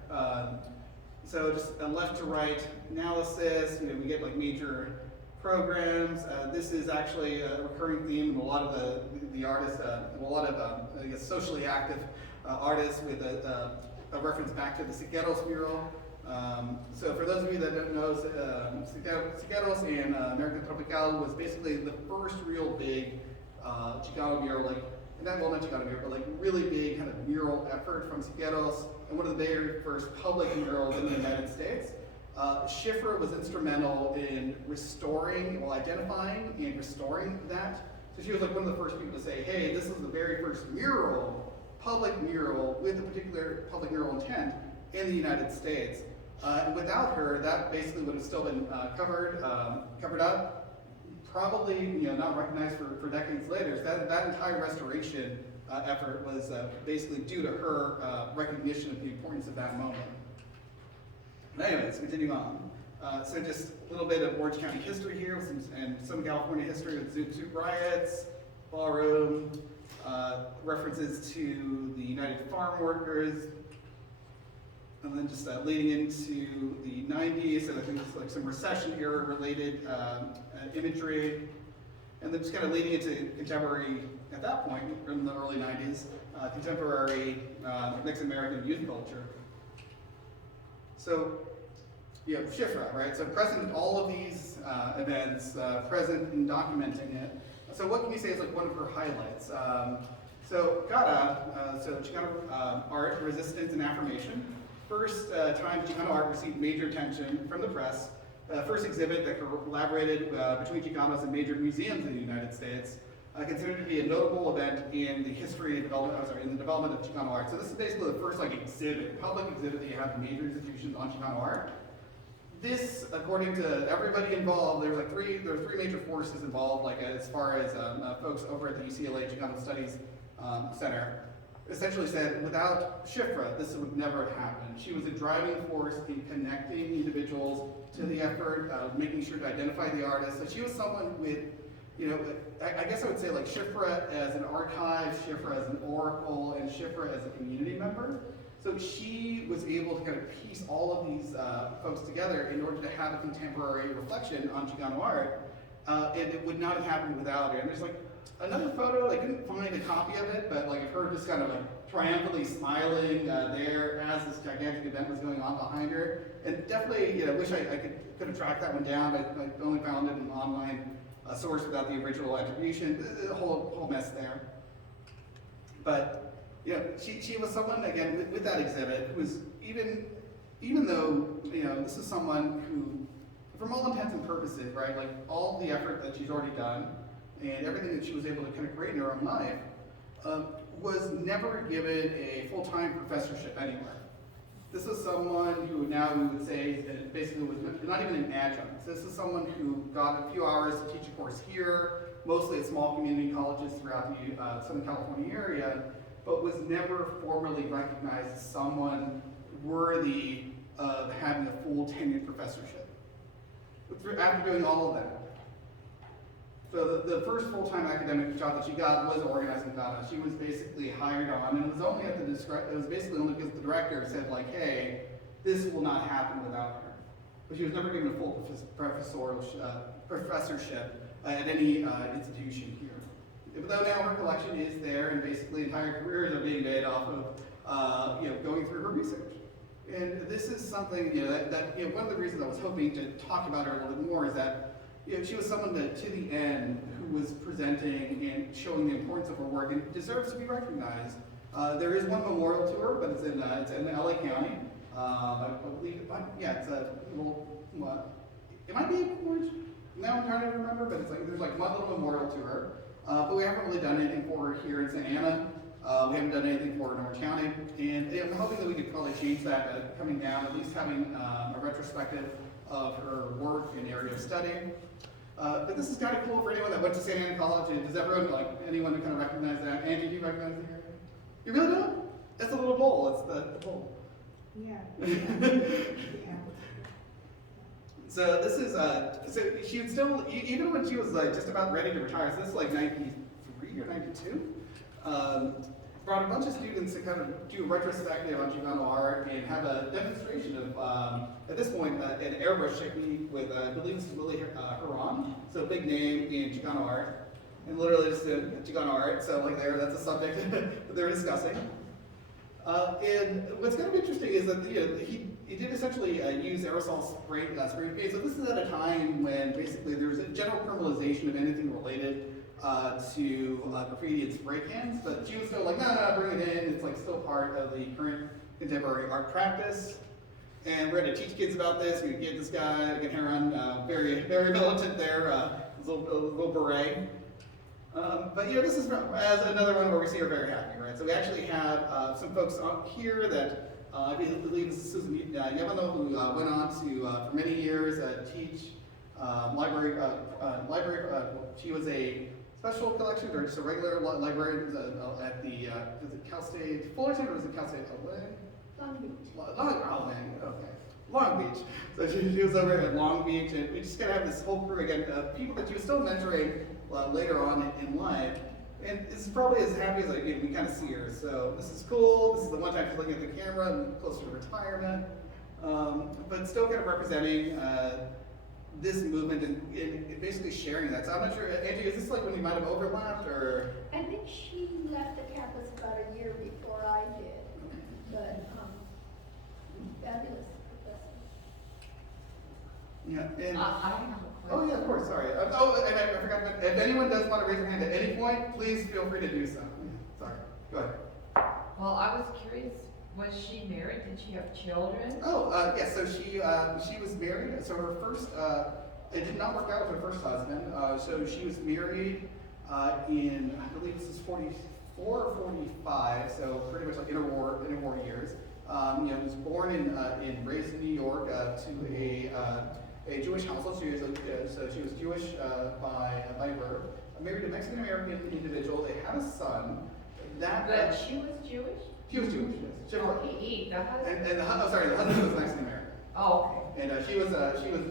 So just a left to right analysis. We get like major programs. This is actually a recurring theme in a lot of the artists, a lot of I guess socially active artists with a reference back to the Siqueiros mural. So for those of you that don't know, Siqueiros and América Tropical was basically the first real big Chicano mural, not Chicano mural, but like really big kind of mural effort from Siqueiros, and one of the very first public murals in the United States. Shifra was instrumental in identifying and restoring that. So she was like one of the first people to say, hey, this is the very first public mural with a particular public mural intent in the United States. And without her, that basically would have still been covered up, probably not recognized for decades later. So that entire restoration effort was basically due to her recognition of the importance of that moment. But anyways, continue on. So just a little bit of Orange County history here, and some California history with Zoot Riots, Ballroom, references to the United Farm Workers, and then just leading into the 90s, and I think it's like some recession era related imagery, and then just kind of leading into contemporary, at that point, in the early 90s, contemporary Mexican American youth culture. So, Shifra, right? So present in all of these events, present in documenting it. So what can you say is like one of her highlights? So Gada, so Chicano Art, Resistance and Affirmation. First time Chicano art received major attention from the press. First exhibit that collaborated between Chicanos and major museums in the United States. Considered to be a notable event in the history and development, in the development of Chicano art. So this is basically the first public exhibit that you have in major institutions on Chicano art. This, according to everybody involved, there were three major forces involved, as far as folks over at the UCLA Chicano Studies Center. essentially said, without Shifra, this would never have happened. She was a driving force in connecting individuals to the effort, making sure to identify the artists. So she was someone with, you know, I guess I would say like Shifra as an archive, Shifra as an oracle, and Shifra as a community member. So she was able to kind of piece all of these folks together in order to have a contemporary reflection on Chicano art, and it would not have happened without her. And there's like another photo, I couldn't find a copy of it, but like of her just kind of like triumphantly smiling there as this gigantic event was going on behind her. And definitely, you know, wish I could have tracked that one down. I only found it in an online source without the original attribution. The whole mess there. But you know, she was someone again with that exhibit who was even though, you know, this is someone who, from all intents and purposes, right, like all the effort that she's already done and everything that she was able to kind of create in her own life, was never given a full-time professorship anywhere. This is someone who now we would say basically was not even an adjunct. This is someone who got a few hours to teach a course here, mostly at small community colleges throughout the Southern California area, but was never formally recognized as someone worthy of having a full tenured professorship. After doing all of that. So the first full-time academic job that she got was organizing Ghana. She was basically hired on, and it was only at the it was basically only because the director said like, hey, this will not happen without her. But she was never given a full professorship at any institution here. Even though now her collection is there, and basically entire careers are being made off of you know, going through her research. And this is something, you know, that you know, one of the reasons I was hoping to talk about her a little bit more is that, you know, she was someone that, to the end, who was presenting and showing the importance of her work and deserves to be recognized. There is one memorial to her, but it's in LA County. I believe, yeah, it's a little, it might be Orange. Now I'm trying to remember, but it's like there's like one little memorial to her. But we haven't really done anything for her here in Santa Ana. We haven't done anything for her in Orange County, and I'm hoping that we could probably change that coming down, at least having a retrospective of her work and area of study. But this is kind of cool for anyone that went to Santa Ana College. And does everyone, like, anyone kind of recognize that? Angie, do you recognize the area? You really don't? It's a little bowl. It's the bowl. Yeah. Yeah. So this is, so she would still, even when she was like just about ready to retire, so this is like 93 or 92, brought a bunch of students to kind of do a retrospective on Chicano art and have a demonstration of, at this point, an airbrush technique with, I believe this is Willie Huron, so a big name in Chicano art, and literally just Chicano art, so like that's a subject that they're discussing. And what's going to be interesting is that, you know, he did essentially use aerosol spray paint. So this is at a time when basically there's a general criminalization of anything related to graffiti and spray cans, but she was still like, no, bring it in. It's like still part of the current contemporary art practice. And we're going to teach kids about this. We get this guy, get Heron, very militant there, his little beret. But you know, this is as another one where we see her very happy, right? So we actually have some folks up here that I believe this is Susan Yamano, who went on to for many years teach library. She was a special collection or just a regular librarian at the is it Cal State Fullerton or was it Cal State Long Beach. Long Beach. So she was over at Long Beach, and we just kind of have this whole crew again of people that she was still mentoring later on in life. And it's probably as happy as we kind of see her. So this is cool. This is the one time she's looking at the camera and closer to retirement. But still kind of representing this movement and basically sharing that. So I'm not sure, Angie, is this like when you might have overlapped or? I think she left the campus about a year before I did, but fabulous professor. Yeah, and I have a question. oh yeah, of course. Sorry. And I forgot. If anyone does want to raise their hand at any point, please feel free to do so. Sorry. Go ahead. Well, I was curious, was she married? Did she have children? Oh, yes. So she was married. So her first, it did not work out with her first husband. So she was married in, I believe this is 44 or 45. So pretty much like interwar years. You know, was born and raised in New York to a Jewish household. She was Jewish by birth. Married a Mexican American individual. They had a son. that. But she was Jewish? She was Jewish, yes. Shifra. Oh, the husband? And the husband was Mexican American. Oh, okay. And she was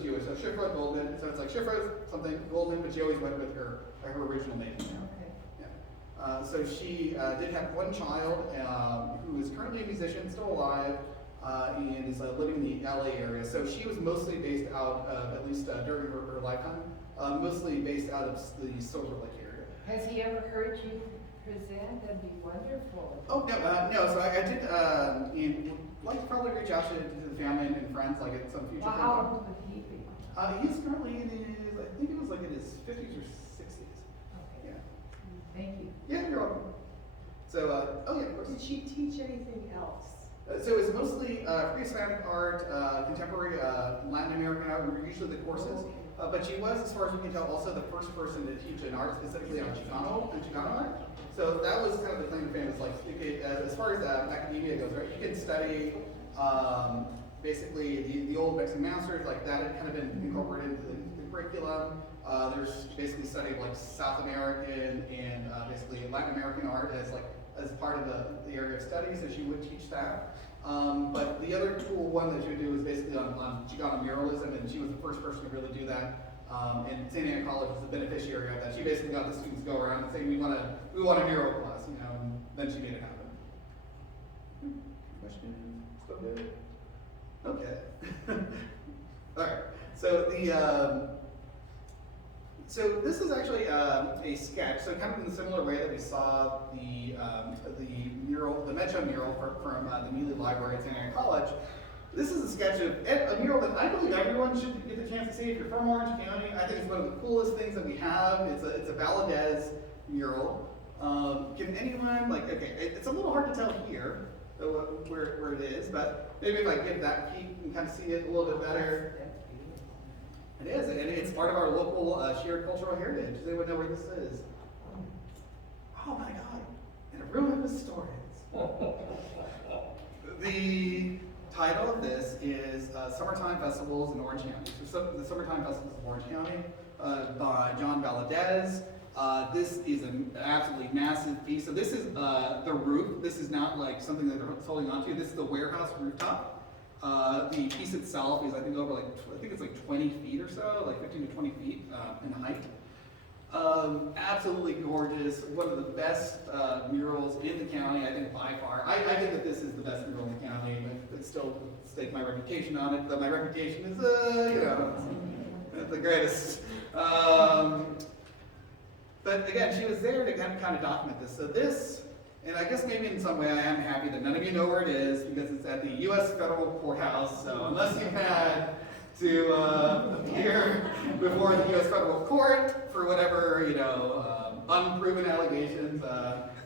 Jewish. So Shifra Goldman. So it's like Shifra something Goldman, but she always went with her original name. Okay. Yeah. So she did have one child who is currently a musician, still alive, and is living in the LA area. So she was mostly based out of, at least during her lifetime, mostly based out of the Silver Lake area. Has he ever heard you present? That'd be wonderful. Oh, no. So I did, and like to probably reach out to the family and friends, like at some future Well, time. how old would he be? He's currently in his, I think it was like in his 50s or 60s. Okay. Yeah. Thank you. Yeah, you're welcome. So, oh yeah, of course. Did she teach anything else? So it's mostly pre-Hispanic art, contemporary Latin American art, were usually the courses. But she was, as far as we can tell, also the first person to teach an art specifically on Chicano and Chicano art. So that was kind of the claim to fame. Is like, as far as academia goes, right? You can study basically the old Mexican masters, like that had kind of been incorporated into the curriculum. There's basically study of like South American and basically Latin American art as part of the area of study. So she would teach that. But the other one that she would do is basically on Chicano muralism, and she was the first person to really do that. And Santa Ana College was the beneficiary of that. She basically got the students to go around and say, we want a mural class, and then she made it happen. Questions? Still good? Okay. All right. So this is actually a sketch. So kind of in a similar way that we saw the mural, the Metro mural from the Mealy Library at Santa Ana College. This is a sketch of a mural that I believe everyone should get the chance to see. If you're from Orange County, I think it's one of the coolest things that we have. It's a Valadez mural. Can anyone, okay, it's a little hard to tell here where it is, but maybe if I give that peek and kind of see it a little bit better. It is, and it's part of our local shared cultural heritage. Does anyone know where this is? Oh my God, in a room of historians. The title of this is Summertime Festivals in Orange County. So the Summertime Festivals of Orange County by John Valadez. This is an absolutely massive piece. So this is the roof. This is not like something that they're holding onto. This is the warehouse rooftop. The piece itself is, I think, over it's like 20 feet or so, like 15 to 20 feet in height. Absolutely gorgeous. One of the best murals in the county, I think, by far. I think that this is the best mural in the county, but I still stake my reputation on it. Though my reputation is, not the greatest. But again, she was there to kind of document this. So this, and I guess maybe in some way I am happy that none of you know where it is because it's at the U.S. Federal Courthouse. So unless you've had to appear before the U.S. Federal Court for whatever, unproven allegations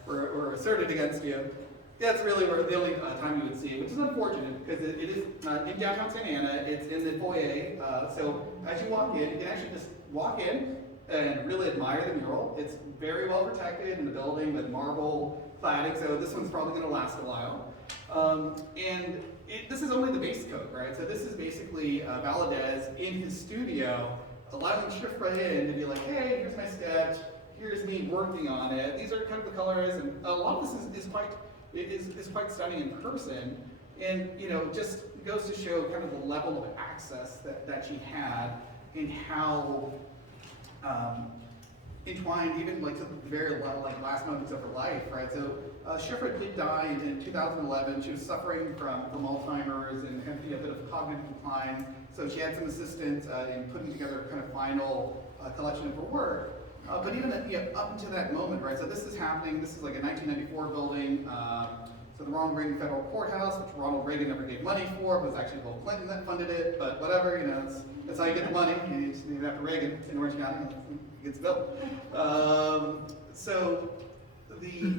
were asserted against you, that's really where the only time you would see it, which is unfortunate because it is in downtown Santa Ana. It's in the foyer. So as you walk in, you can actually just walk in and really admire the mural. It's very well protected in the building with marble cladding, so this one's probably going to last a while. This is only the base coat, right? So this is basically Valadez in his studio, allowing Shifra in to be like, hey, here's my sketch, here's me working on it. These are kind of the colors, and a lot of this is quite stunning in person, and just goes to show kind of the level of access that she had and how entwined even to the very last moments of her life, right? So Shifra did die in 2011. She was suffering from Alzheimer's and had a bit of cognitive decline. So she had some assistance in putting together a kind of final collection of her work. But even up until that moment, right? So this is happening. This is like a 1994 building. So the Ronald Reagan Federal Courthouse, which Ronald Reagan never gave money for, was actually Bill Clinton that funded it. But whatever, that's how you get the money. You just name it after Reagan in Orange County. It gets built. So the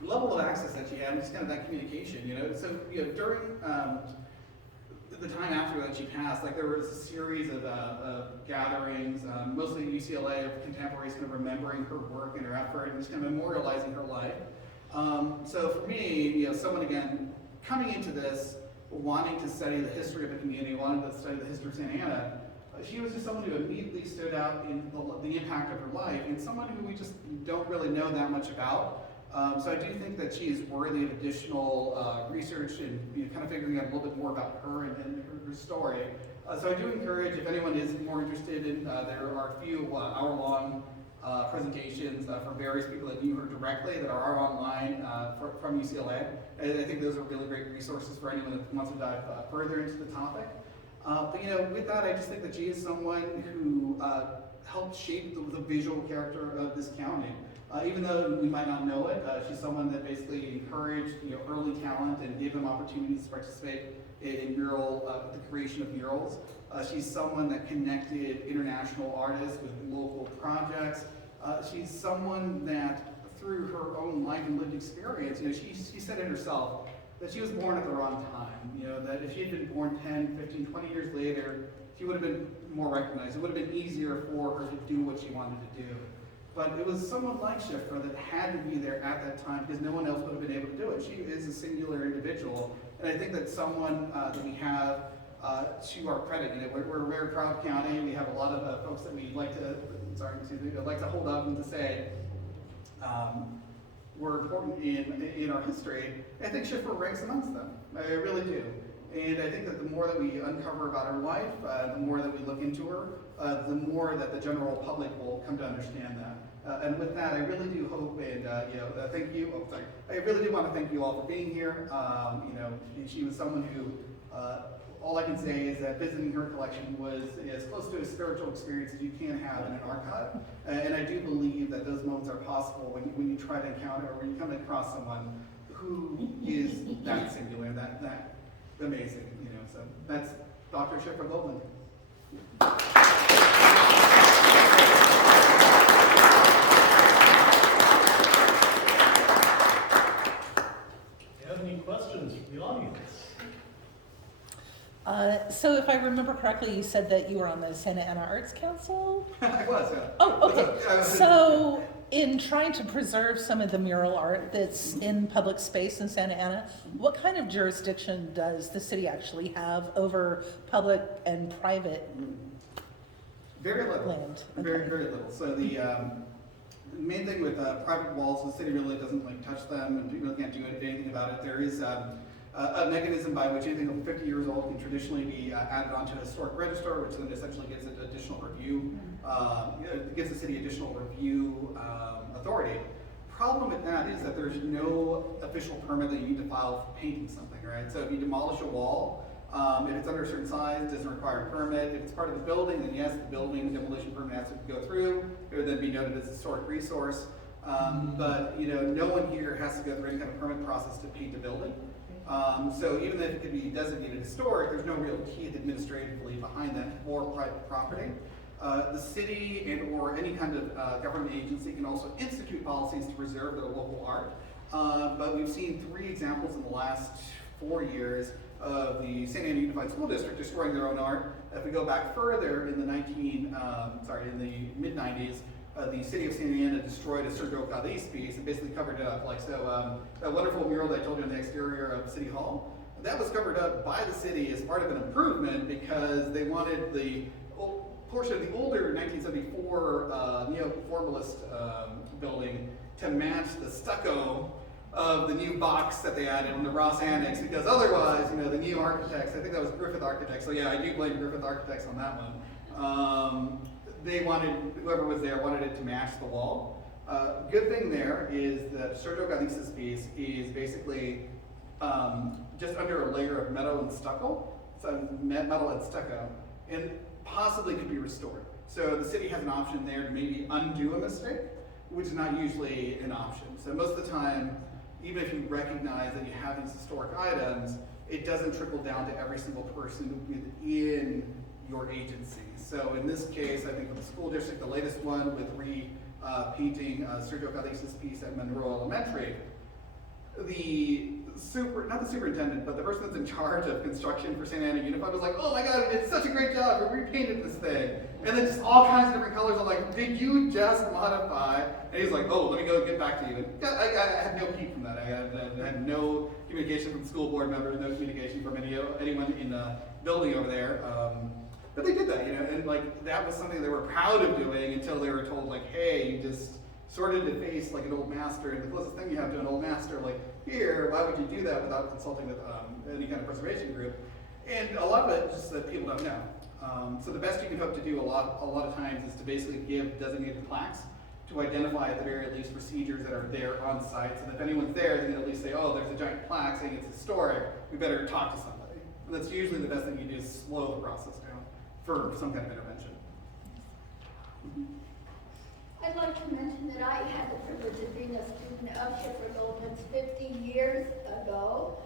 level of access that she had, just kind of that communication, So during the time after that she passed, there was a series of gatherings, mostly at UCLA, of contemporaries kind of remembering her work and her effort and just kind of memorializing her life. So for me, someone again coming into this, wanting to study the history of a community, wanting to study the history of Santa Ana, she was just someone who immediately stood out in the impact of her life, and someone who we just don't really know that much about. So I do think that she is worthy of additional research and kind of figuring out a little bit more about her and her story. So I do encourage, if anyone is more interested in, there are a few hour-long presentations from various people that knew her directly that are online from UCLA. And I think those are really great resources for anyone that wants to dive further into the topic. But with that, I just think that she is someone who helped shape the visual character of this county. Even though we might not know it, she's someone that basically encouraged early talent and gave them opportunities to participate in the creation of murals. She's someone that connected international artists with local projects. She's someone that, through her own life and lived experience, she said it herself, that she was born at the wrong time. That if she had been born 10, 15, 20 years later, she would have been more recognized. It would have been easier for her to do what she wanted to do. But it was someone like Shifra that had to be there at that time because no one else would have been able to do it. She is a singular individual. And I think that someone that we have to our credit, we're a very proud county. We have a lot of folks that we like to hold up and to say were important in our history. I think Shifra ranks amongst them. I really do. And I think that the more that we uncover about her life, the more that we look into her, the more that the general public will come to understand that. And with that, I really do hope and thank you. Oh, sorry. I really do want to thank you all for being here. She was someone who, all I can say is that visiting her collection was as close to a spiritual experience as you can have in an archive. And I do believe that those moments are possible when you try to encounter or when you come across someone who is that singular, that amazing. So that's Dr. Shifra Goldman. Any questions from the audience? So if I remember correctly, you said that you were on the Santa Ana Arts Council? I was, yeah. Oh, okay. So in trying to preserve some of the mural art that's in public space in Santa Ana, what kind of jurisdiction does the city actually have over public and private Very little. land? Very, very little. So the main thing with private walls, the city really doesn't touch them and really can't do anything about it. There is a mechanism by which anything over 50 years old can traditionally be added onto a historic register, which then essentially gives it additional review, gives the city additional review authority. Problem with that is that there's no official permit that you need to file for painting something, right? So if you demolish a wall, if it's under a certain size, it doesn't require a permit. If it's part of the building, then yes, the building demolition permit has to go through. It would then be noted as a historic resource. But no one here has to go through any kind of permit process to paint a building. So even if it could be designated historic, there's no real teeth administratively behind that for private property. The city and or any kind of government agency can also institute policies to preserve their local art. But we've seen 3 examples in the last 4 years of the Santa Ana Unified School District destroying their own art. If we go back further in the mid-90s, the city of Santa Ana destroyed a Sergio Cadiz piece and basically covered it up. That wonderful mural that I told you on the exterior of City Hall, that was covered up by the city as part of an improvement because they wanted the portion of the older 1974 neo-formalist building to match the stucco of the new box that they added in the Ross Annex, because otherwise, the new architects, I think that was Griffith Architects, so yeah, I do blame Griffith Architects on that one. They wanted, whoever was there wanted it to match the wall. Good thing there is that Sergio Cadiz's piece is basically just under a layer of metal and stucco, and possibly could be restored. So the city has an option there to maybe undo a mistake, which is not usually an option. So most of the time, even if you recognize that you have these historic items, it doesn't trickle down to every single person within your agency. So in this case, I think for the school district, the latest one with painting Sergio Cadiz's piece at Monroe Elementary, not the superintendent, but the person that's in charge of construction for Santa Ana Unified was like, oh my God, it's such a great job, we repainted this thing. And then just all kinds of different colors. I'm like, did you just modify? And he's like, oh, let me go get back to you. And I had no peek from that. I had no communication from school board members, no communication from anyone in the building over there. But they did that, and that was something they were proud of doing until they were told, hey, you just sort of deface like an old master, and the closest thing you have to an old master, like, here, why would you do that without consulting with any kind of preservation group? And a lot of it is just that people don't know. So the best you can hope to do a lot of times is to basically give designated plaques to identify at the very least procedures that are there on site, so that if anyone's there, they can at least say, oh, there's a giant plaque saying it's historic, we better talk to somebody. And that's usually the best thing you do, is slow the process down for some kind of intervention. I'd like to mention that I had the privilege of being a student of Shifra Goldman's 50 years ago.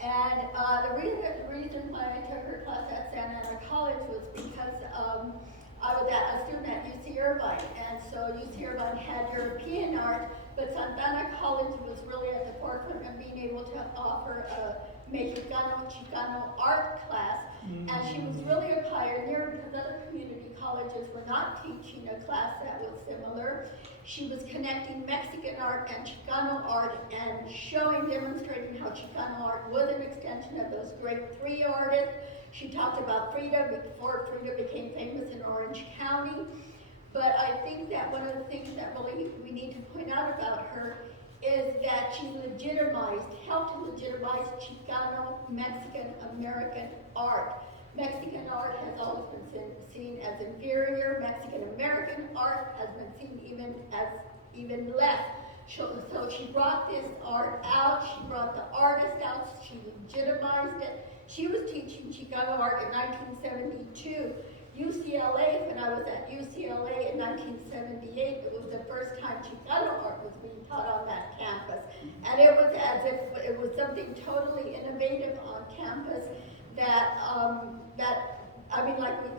And the reason why I took her class at Santa Ana College was because I was a student at UC Irvine, and so UC Irvine had European art, but Santa Ana College was really at the forefront of being able to offer a Mexicano Chicano art class, and she was really a pioneer because other community colleges were not teaching a class that was similar. She was connecting Mexican art and Chicano art and demonstrating how Chicano art was an extension of those great three artists. She talked about Frida before Frida became famous in Orange County. But I think that one of the things that really we need to point out about her is that she helped to legitimize Chicano Mexican American art. Mexican art has always been seen as inferior. Mexican American art has been seen even less. So she brought this art out, she brought the artist out, she legitimized it. She was teaching Chicano art in 1972. UCLA, when I was at UCLA in 1978, it was the first time Chicano art was being taught on that campus. And it was as if it was something totally innovative on campus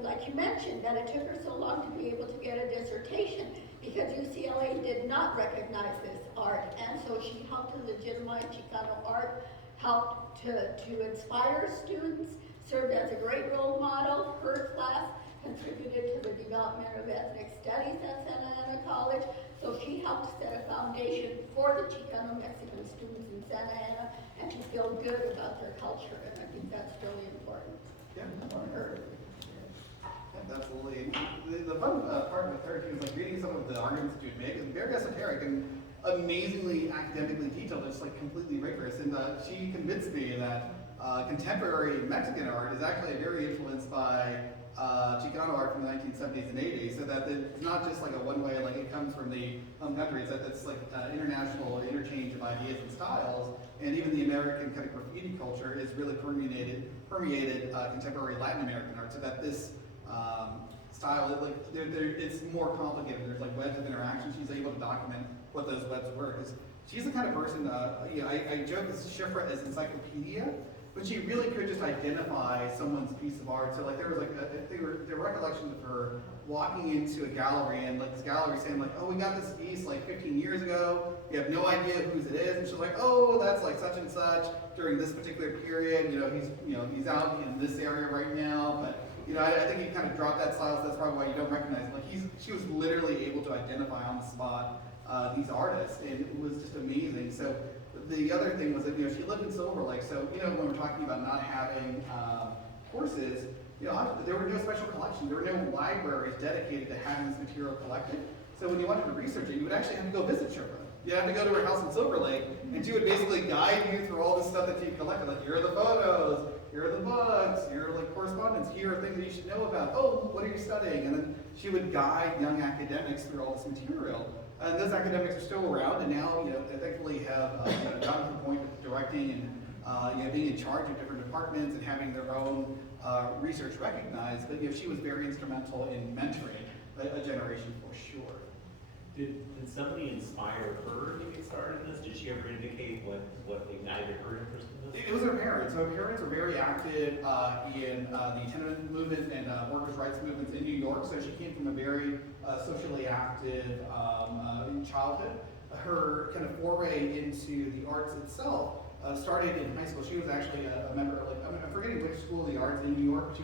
like you mentioned, that it took her so long to be able to get a dissertation because UCLA did not recognize this art. And so she helped to legitimize Chicano art, helped to inspire students, served as a great role model. Her class contributed to the development of ethnic studies at Santa Ana College. So she helped set a foundation for the Chicano Mexican students in Santa Ana and to feel good about their culture. And I think that's really important for her. Yeah, absolutely. The fun part with her too is like reading some of the arguments that you'd make is very esoteric and amazingly academically detailed, just like completely rigorous. And she convinced me that contemporary Mexican art is actually very influenced by Chicano art from the 1970s and 80s, so that it's not just like a one-way, like it comes from the home countries, that it's like international interchange of ideas and styles, and even the American kind of graffiti culture is really permeated contemporary Latin American art, so that this style, like it's more complicated. There's like webs of interaction. She's able to document what those webs were, because she's the kind of person, I joke as Shifra as encyclopedia, but she really could just identify someone's piece of art. So like there was like there were recollections of her walking into a gallery and like this gallery saying like, oh, we got this piece like 15 years ago. We have no idea whose it is. And she's like, oh, that's like such and such during this particular period. He's out in this area right now. But I think he kind of dropped that style, so that's probably why you don't recognize it. Like she was literally able to identify on the spot these artists, and it was just amazing. So the other thing was that she lived in Silver Lake, so when we're talking about not having courses, there were no special collections, there were no libraries dedicated to having this material collected. So when you wanted to research it, you would actually have to go visit Shifra. You had to go to her house in Silver Lake, and she would basically guide you through all the stuff that she collected. Like, here are the photos, here are the books, here are like correspondence, here are things that you should know about. Oh, what are you studying? And then she would guide young academics through all this material. And those academics are still around, and now, they thankfully have gotten to the point of directing and being in charge of different departments and having their own research recognized. But she was very instrumental in mentoring a generation for sure. Did somebody inspire her to get started in this? Did she ever indicate what ignited her interest in this? It was her parents. So her parents were very active in the tenement movement and workers' rights movements in New York. So she came from a very socially active childhood. Her kind of foray into the arts itself started in high school. She was actually a member of, I'm forgetting which school of the arts in New York.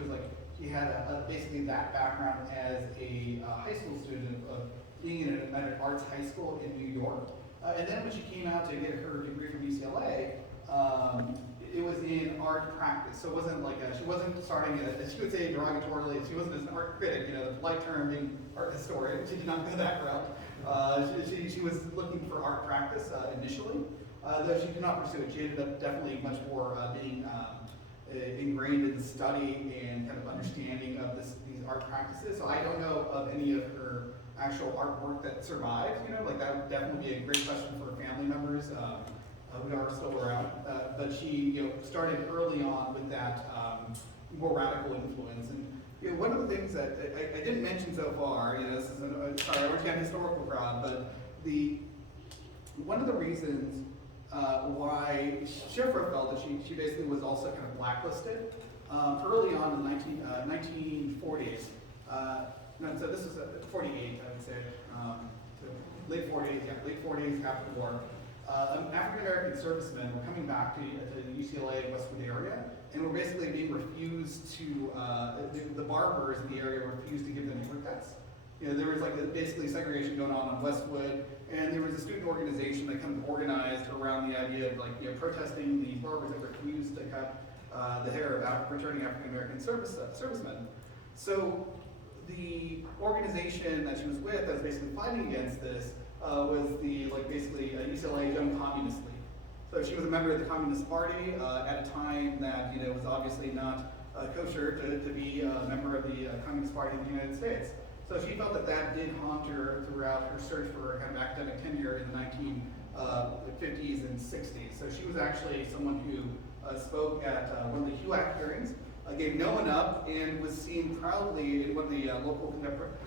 She had basically that background as a high school student of being in an arts high school in New York. And then when she came out to get her degree from UCLA, it was in art practice. So it wasn't like, she wasn't starting as she would say derogatorily, she wasn't an art critic, the polite term being art historian. She did not go that route. She was looking for art practice initially, though she did not pursue it. She ended up definitely much more being ingrained in the study and kind of understanding of these art practices. So I don't know of any of her actual artwork that survived, like that would definitely be a great question for her family members who are still around. But she, started early on with that more radical influence. And one of the things that I didn't mention so far, this is sorry, I worked on historical crowd, but one of the reasons why Shifra felt that she basically was also kind of blacklisted early on in the 1940s. No, so this was 48, I would say. So late 40s, after the war. African American servicemen were coming back to the UCLA Westwood area, and were basically being refused to, the barbers in the area refused to give them haircuts. There was basically segregation going on Westwood, and there was a student organization that kind of organized around the idea of protesting the barbers that refused to cut the hair of returning African American servicemen. So the organization that she was with that was basically fighting against this was the basically UCLA Young Communist League. So she was a member of the Communist Party at a time that was obviously not kosher to be a member of the Communist Party in the United States. So she felt that did haunt her throughout her search for kind of academic tenure in the 1950s and 60s. So she was actually someone who spoke at one of the HUAC hearings, gave no one up, and was seen proudly in one of the local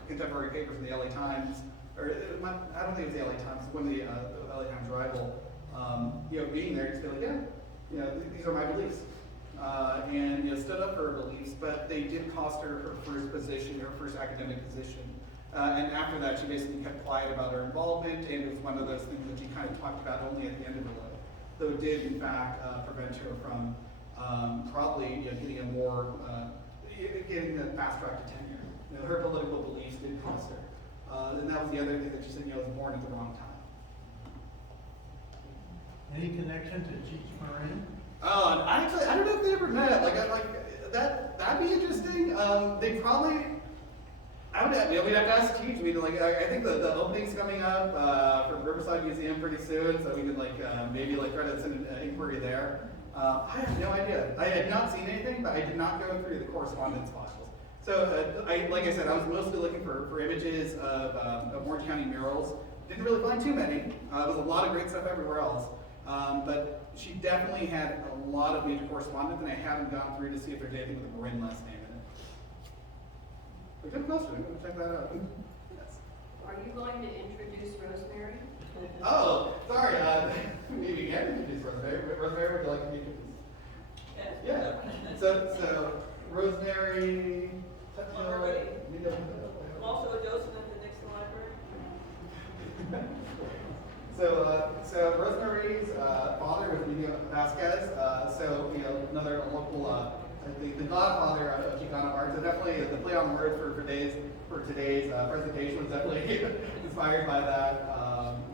contemporary papers in the LA Times, or I don't think it was the LA Times, one of the LA Times rival, being there, just be these are my beliefs. And stood up for her beliefs, but they did cost her her first position, her first academic position. And after that, she basically kept quiet about her involvement, and it was one of those things that she kind of talked about only at the end of her life. Though it did, in fact, prevent her from probably getting a more, getting a fast track to tenure. Her political beliefs did cost her. And that was the other thing that she said, was born at the wrong time. Any connection to Cheech Marin? Actually, I don't know if they ever met. That'd be interesting. They probably. We'd have to ask Cheech. I think the opening's coming up for Riverside Museum pretty soon, so we could maybe try to send an inquiry there. I have no idea. I had not seen anything, but I did not go through the correspondence files. So, like I said, I was mostly looking for images of Orange County murals. Didn't really find too many. There was a lot of great stuff everywhere else. But she definitely had a lot of major correspondence, and I haven't gone through to see if there's anything with a Marin last name in it. But good question. I'm going to check that out. Yes. Are you going to introduce Rosemary? Oh, sorry. Maybe you can introduce Rosemary. Rosemary, would you like to be introduced? Yes. Yeah. So Rosemary. Also a docent at the Nixon Library. So Rosemary's father was Emilio Vasquez. Another local, the godfather of Chicano Art. So definitely the play on words for today's presentation was definitely inspired by that.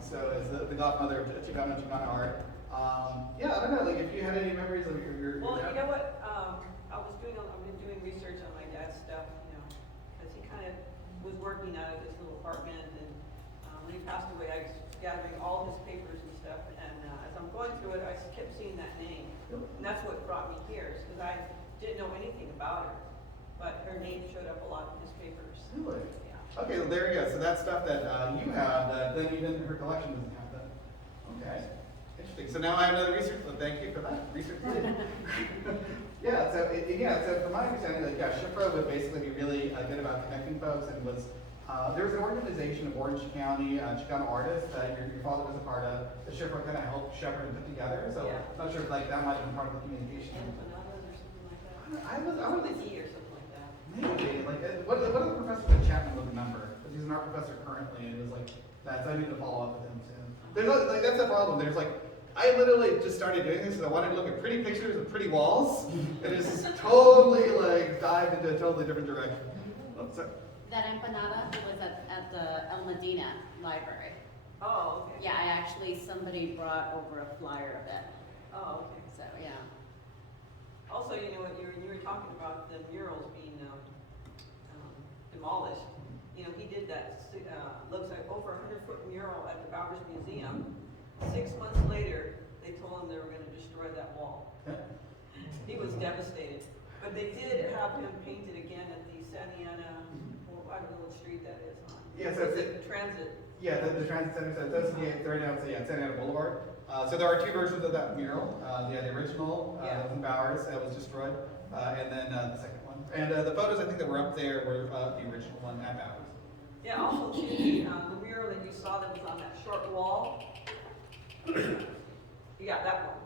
So as the godmother of Chicano and Chicano Art. I don't know. If you had any memories of your Well, dad? you know what? I've been doing research on my dad's stuff. Because he kind of was working out of this little apartment, and when he passed away, I was gathering all his papers and stuff, and as I'm going through it, I kept seeing that name. And that's what brought me here, because I didn't know anything about her, but her name showed up a lot in his papers. Really? Yeah. Okay, well, there you go. So that's stuff that you have that then even her collection doesn't have that. Okay, interesting. So now I have another research. So thank you for that research. So from my understanding, Shifra would basically be really good about connecting folks, and was there was an organization of Orange County Chicano artists that your father was a part of. The Shifra kind of helped shepherd and put together. So Yeah. I'm not sure if that might have been part of the communication. Empanadas or something like that. I was With an E or something like that. maybe what are the professors at Chapman would remember? Because he's an art professor currently, and it was that. So I need to follow up with him soon. There's that's the problem. There's I literally just started doing this because I wanted to look at pretty pictures of pretty walls, and just totally dive into a totally different direction. Oh, sorry. That empanada was at the El Medina Library. Oh, okay. Yeah, somebody brought over a flyer of it. Oh, okay. So, yeah. Also, what you were talking about the murals being demolished. you know, he did that, looks like over 100-foot mural at the Bowers Museum. 6 months later, they told him they were gonna destroy that wall. He was devastated. But they did have him painted again at the Santa Ana, or I don't know what street that is on. Yeah, so It's it's- a transit. Yeah, the transit center, so that's, right now it's, Santa Ana Boulevard. So there are two versions of that mural. The original, Yeah. that was in Bowers, that was destroyed, and then the second one. And the photos I think that were up there were the original one at Bowers. Yeah, also too, the mural that you saw that was on that short wall. Yeah, that one.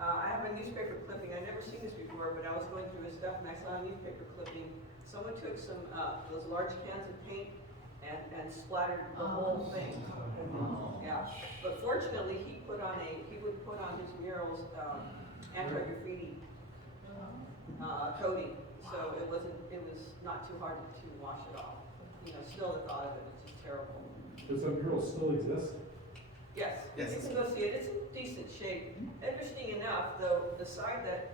I have a newspaper clipping. I'd never seen this before, but I was going through his stuff and I saw a newspaper clipping. Someone took some, those large cans of paint and splattered the whole thing. Yeah, but fortunately, he would put on his murals, anti-graffiti, coating. So it was not too hard to wash it off. You know, still the thought of it was just terrible. Does that mural still exist? Yes, Yes. you can go see it. It's in decent shape. Interesting enough, though, the side that,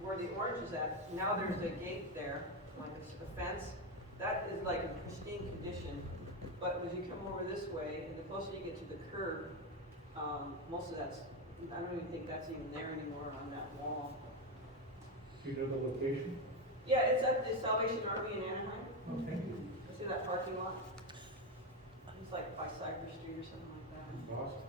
where the orange is at, now there's a gate there, like a fence. That is like in pristine condition. But as you come over this way, and the closer you get to the curb, most of that's, I don't even think that's even there anymore on that wall. Do you know the location? Yeah, it's at the Salvation Army in Anaheim. Oh, thank you. See that parking lot? It's like by Siqueiros Street or something like that. Awesome.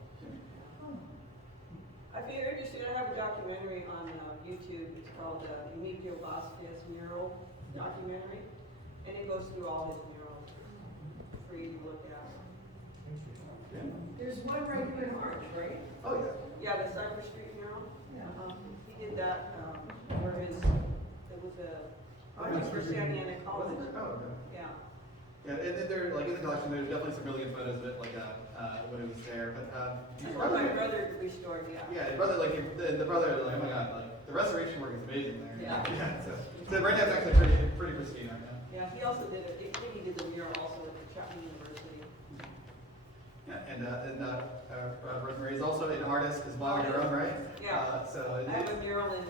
I feel you're interested, I have a documentary on YouTube, it's called Emilio Vasquez Mural Documentary, and it goes through all his murals for you to look at. There's one right here in March, right? Oh, yeah. Yeah, the Cypress Street mural, Yeah. he did that, where it was a project for Santa Ana College, Oh, okay. yeah. Yeah, and then there, like in the collection, there's definitely some really good photos of it, like when it was there. But That's what my brother restored, yeah. yeah, the brother, like the brother, like oh my god, like the restoration work is amazing there. Yeah. Yeah. So right now it's actually pretty pristine right now. Yeah, he also did it, I think he did the mural also at the Chapman University. Yeah, and Rosemary is also an artist as well in her own right. Yeah. So I have a mural in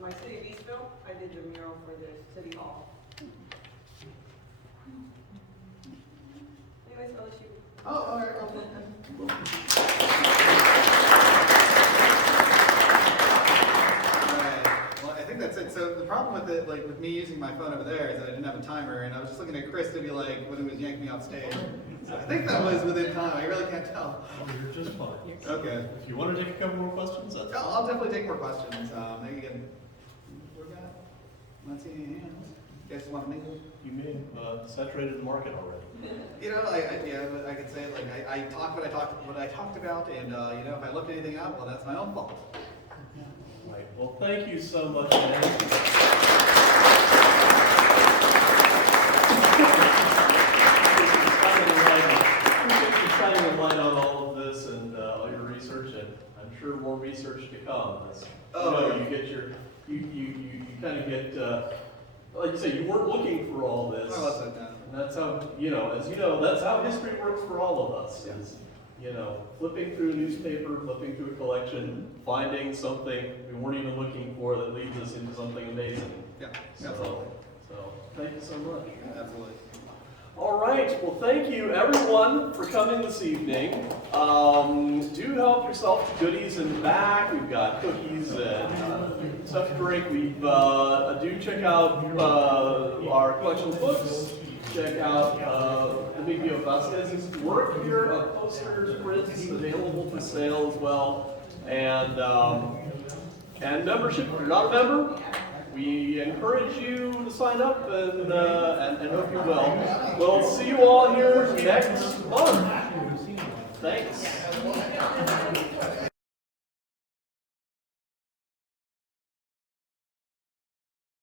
my city of Eastville. I did the mural for the city hall. Anyways, I'll let you. oh, all right. Well, I think that's it. So the problem with it, like with me using my phone over there, is that I didn't have a timer, and I was just looking at Chris to be like when he was yanking me off stage. So I think that was within time. I really can't tell. Oh, you're just fine. Okay. If you want to take a couple more questions, that's fine. I'll definitely take more questions. Maybe again. We're gonna. Not seeing any hands. You guys want to mingle? You may have saturated the market already. You know, yeah, I could say like I talked what I talked about, and you know, if I left anything out, well, that's my own fault. Right. Well, thank you so much, Manny. Shining a light on all of this and all your research, and I'm sure more research to come. As you get your, you kind of get, like you say, you weren't looking for all this. I love that now. And that's how, as you know, that's how history works for all of us. Is, flipping through a newspaper, flipping through a collection, finding something we weren't even looking for that leads us into something amazing. Yeah, absolutely. So thank you so much. Yeah, absolutely. All right, well, thank you everyone for coming this evening. Do help yourself to goodies in the back. We've got cookies and stuff to drink. Do check out our collection of books. Check out Emilio Vasquez's work here, posters, prints available for sale as well. And membership, if you're not a member, we encourage you to sign up and hope you will. We'll see you all here next month. Thanks.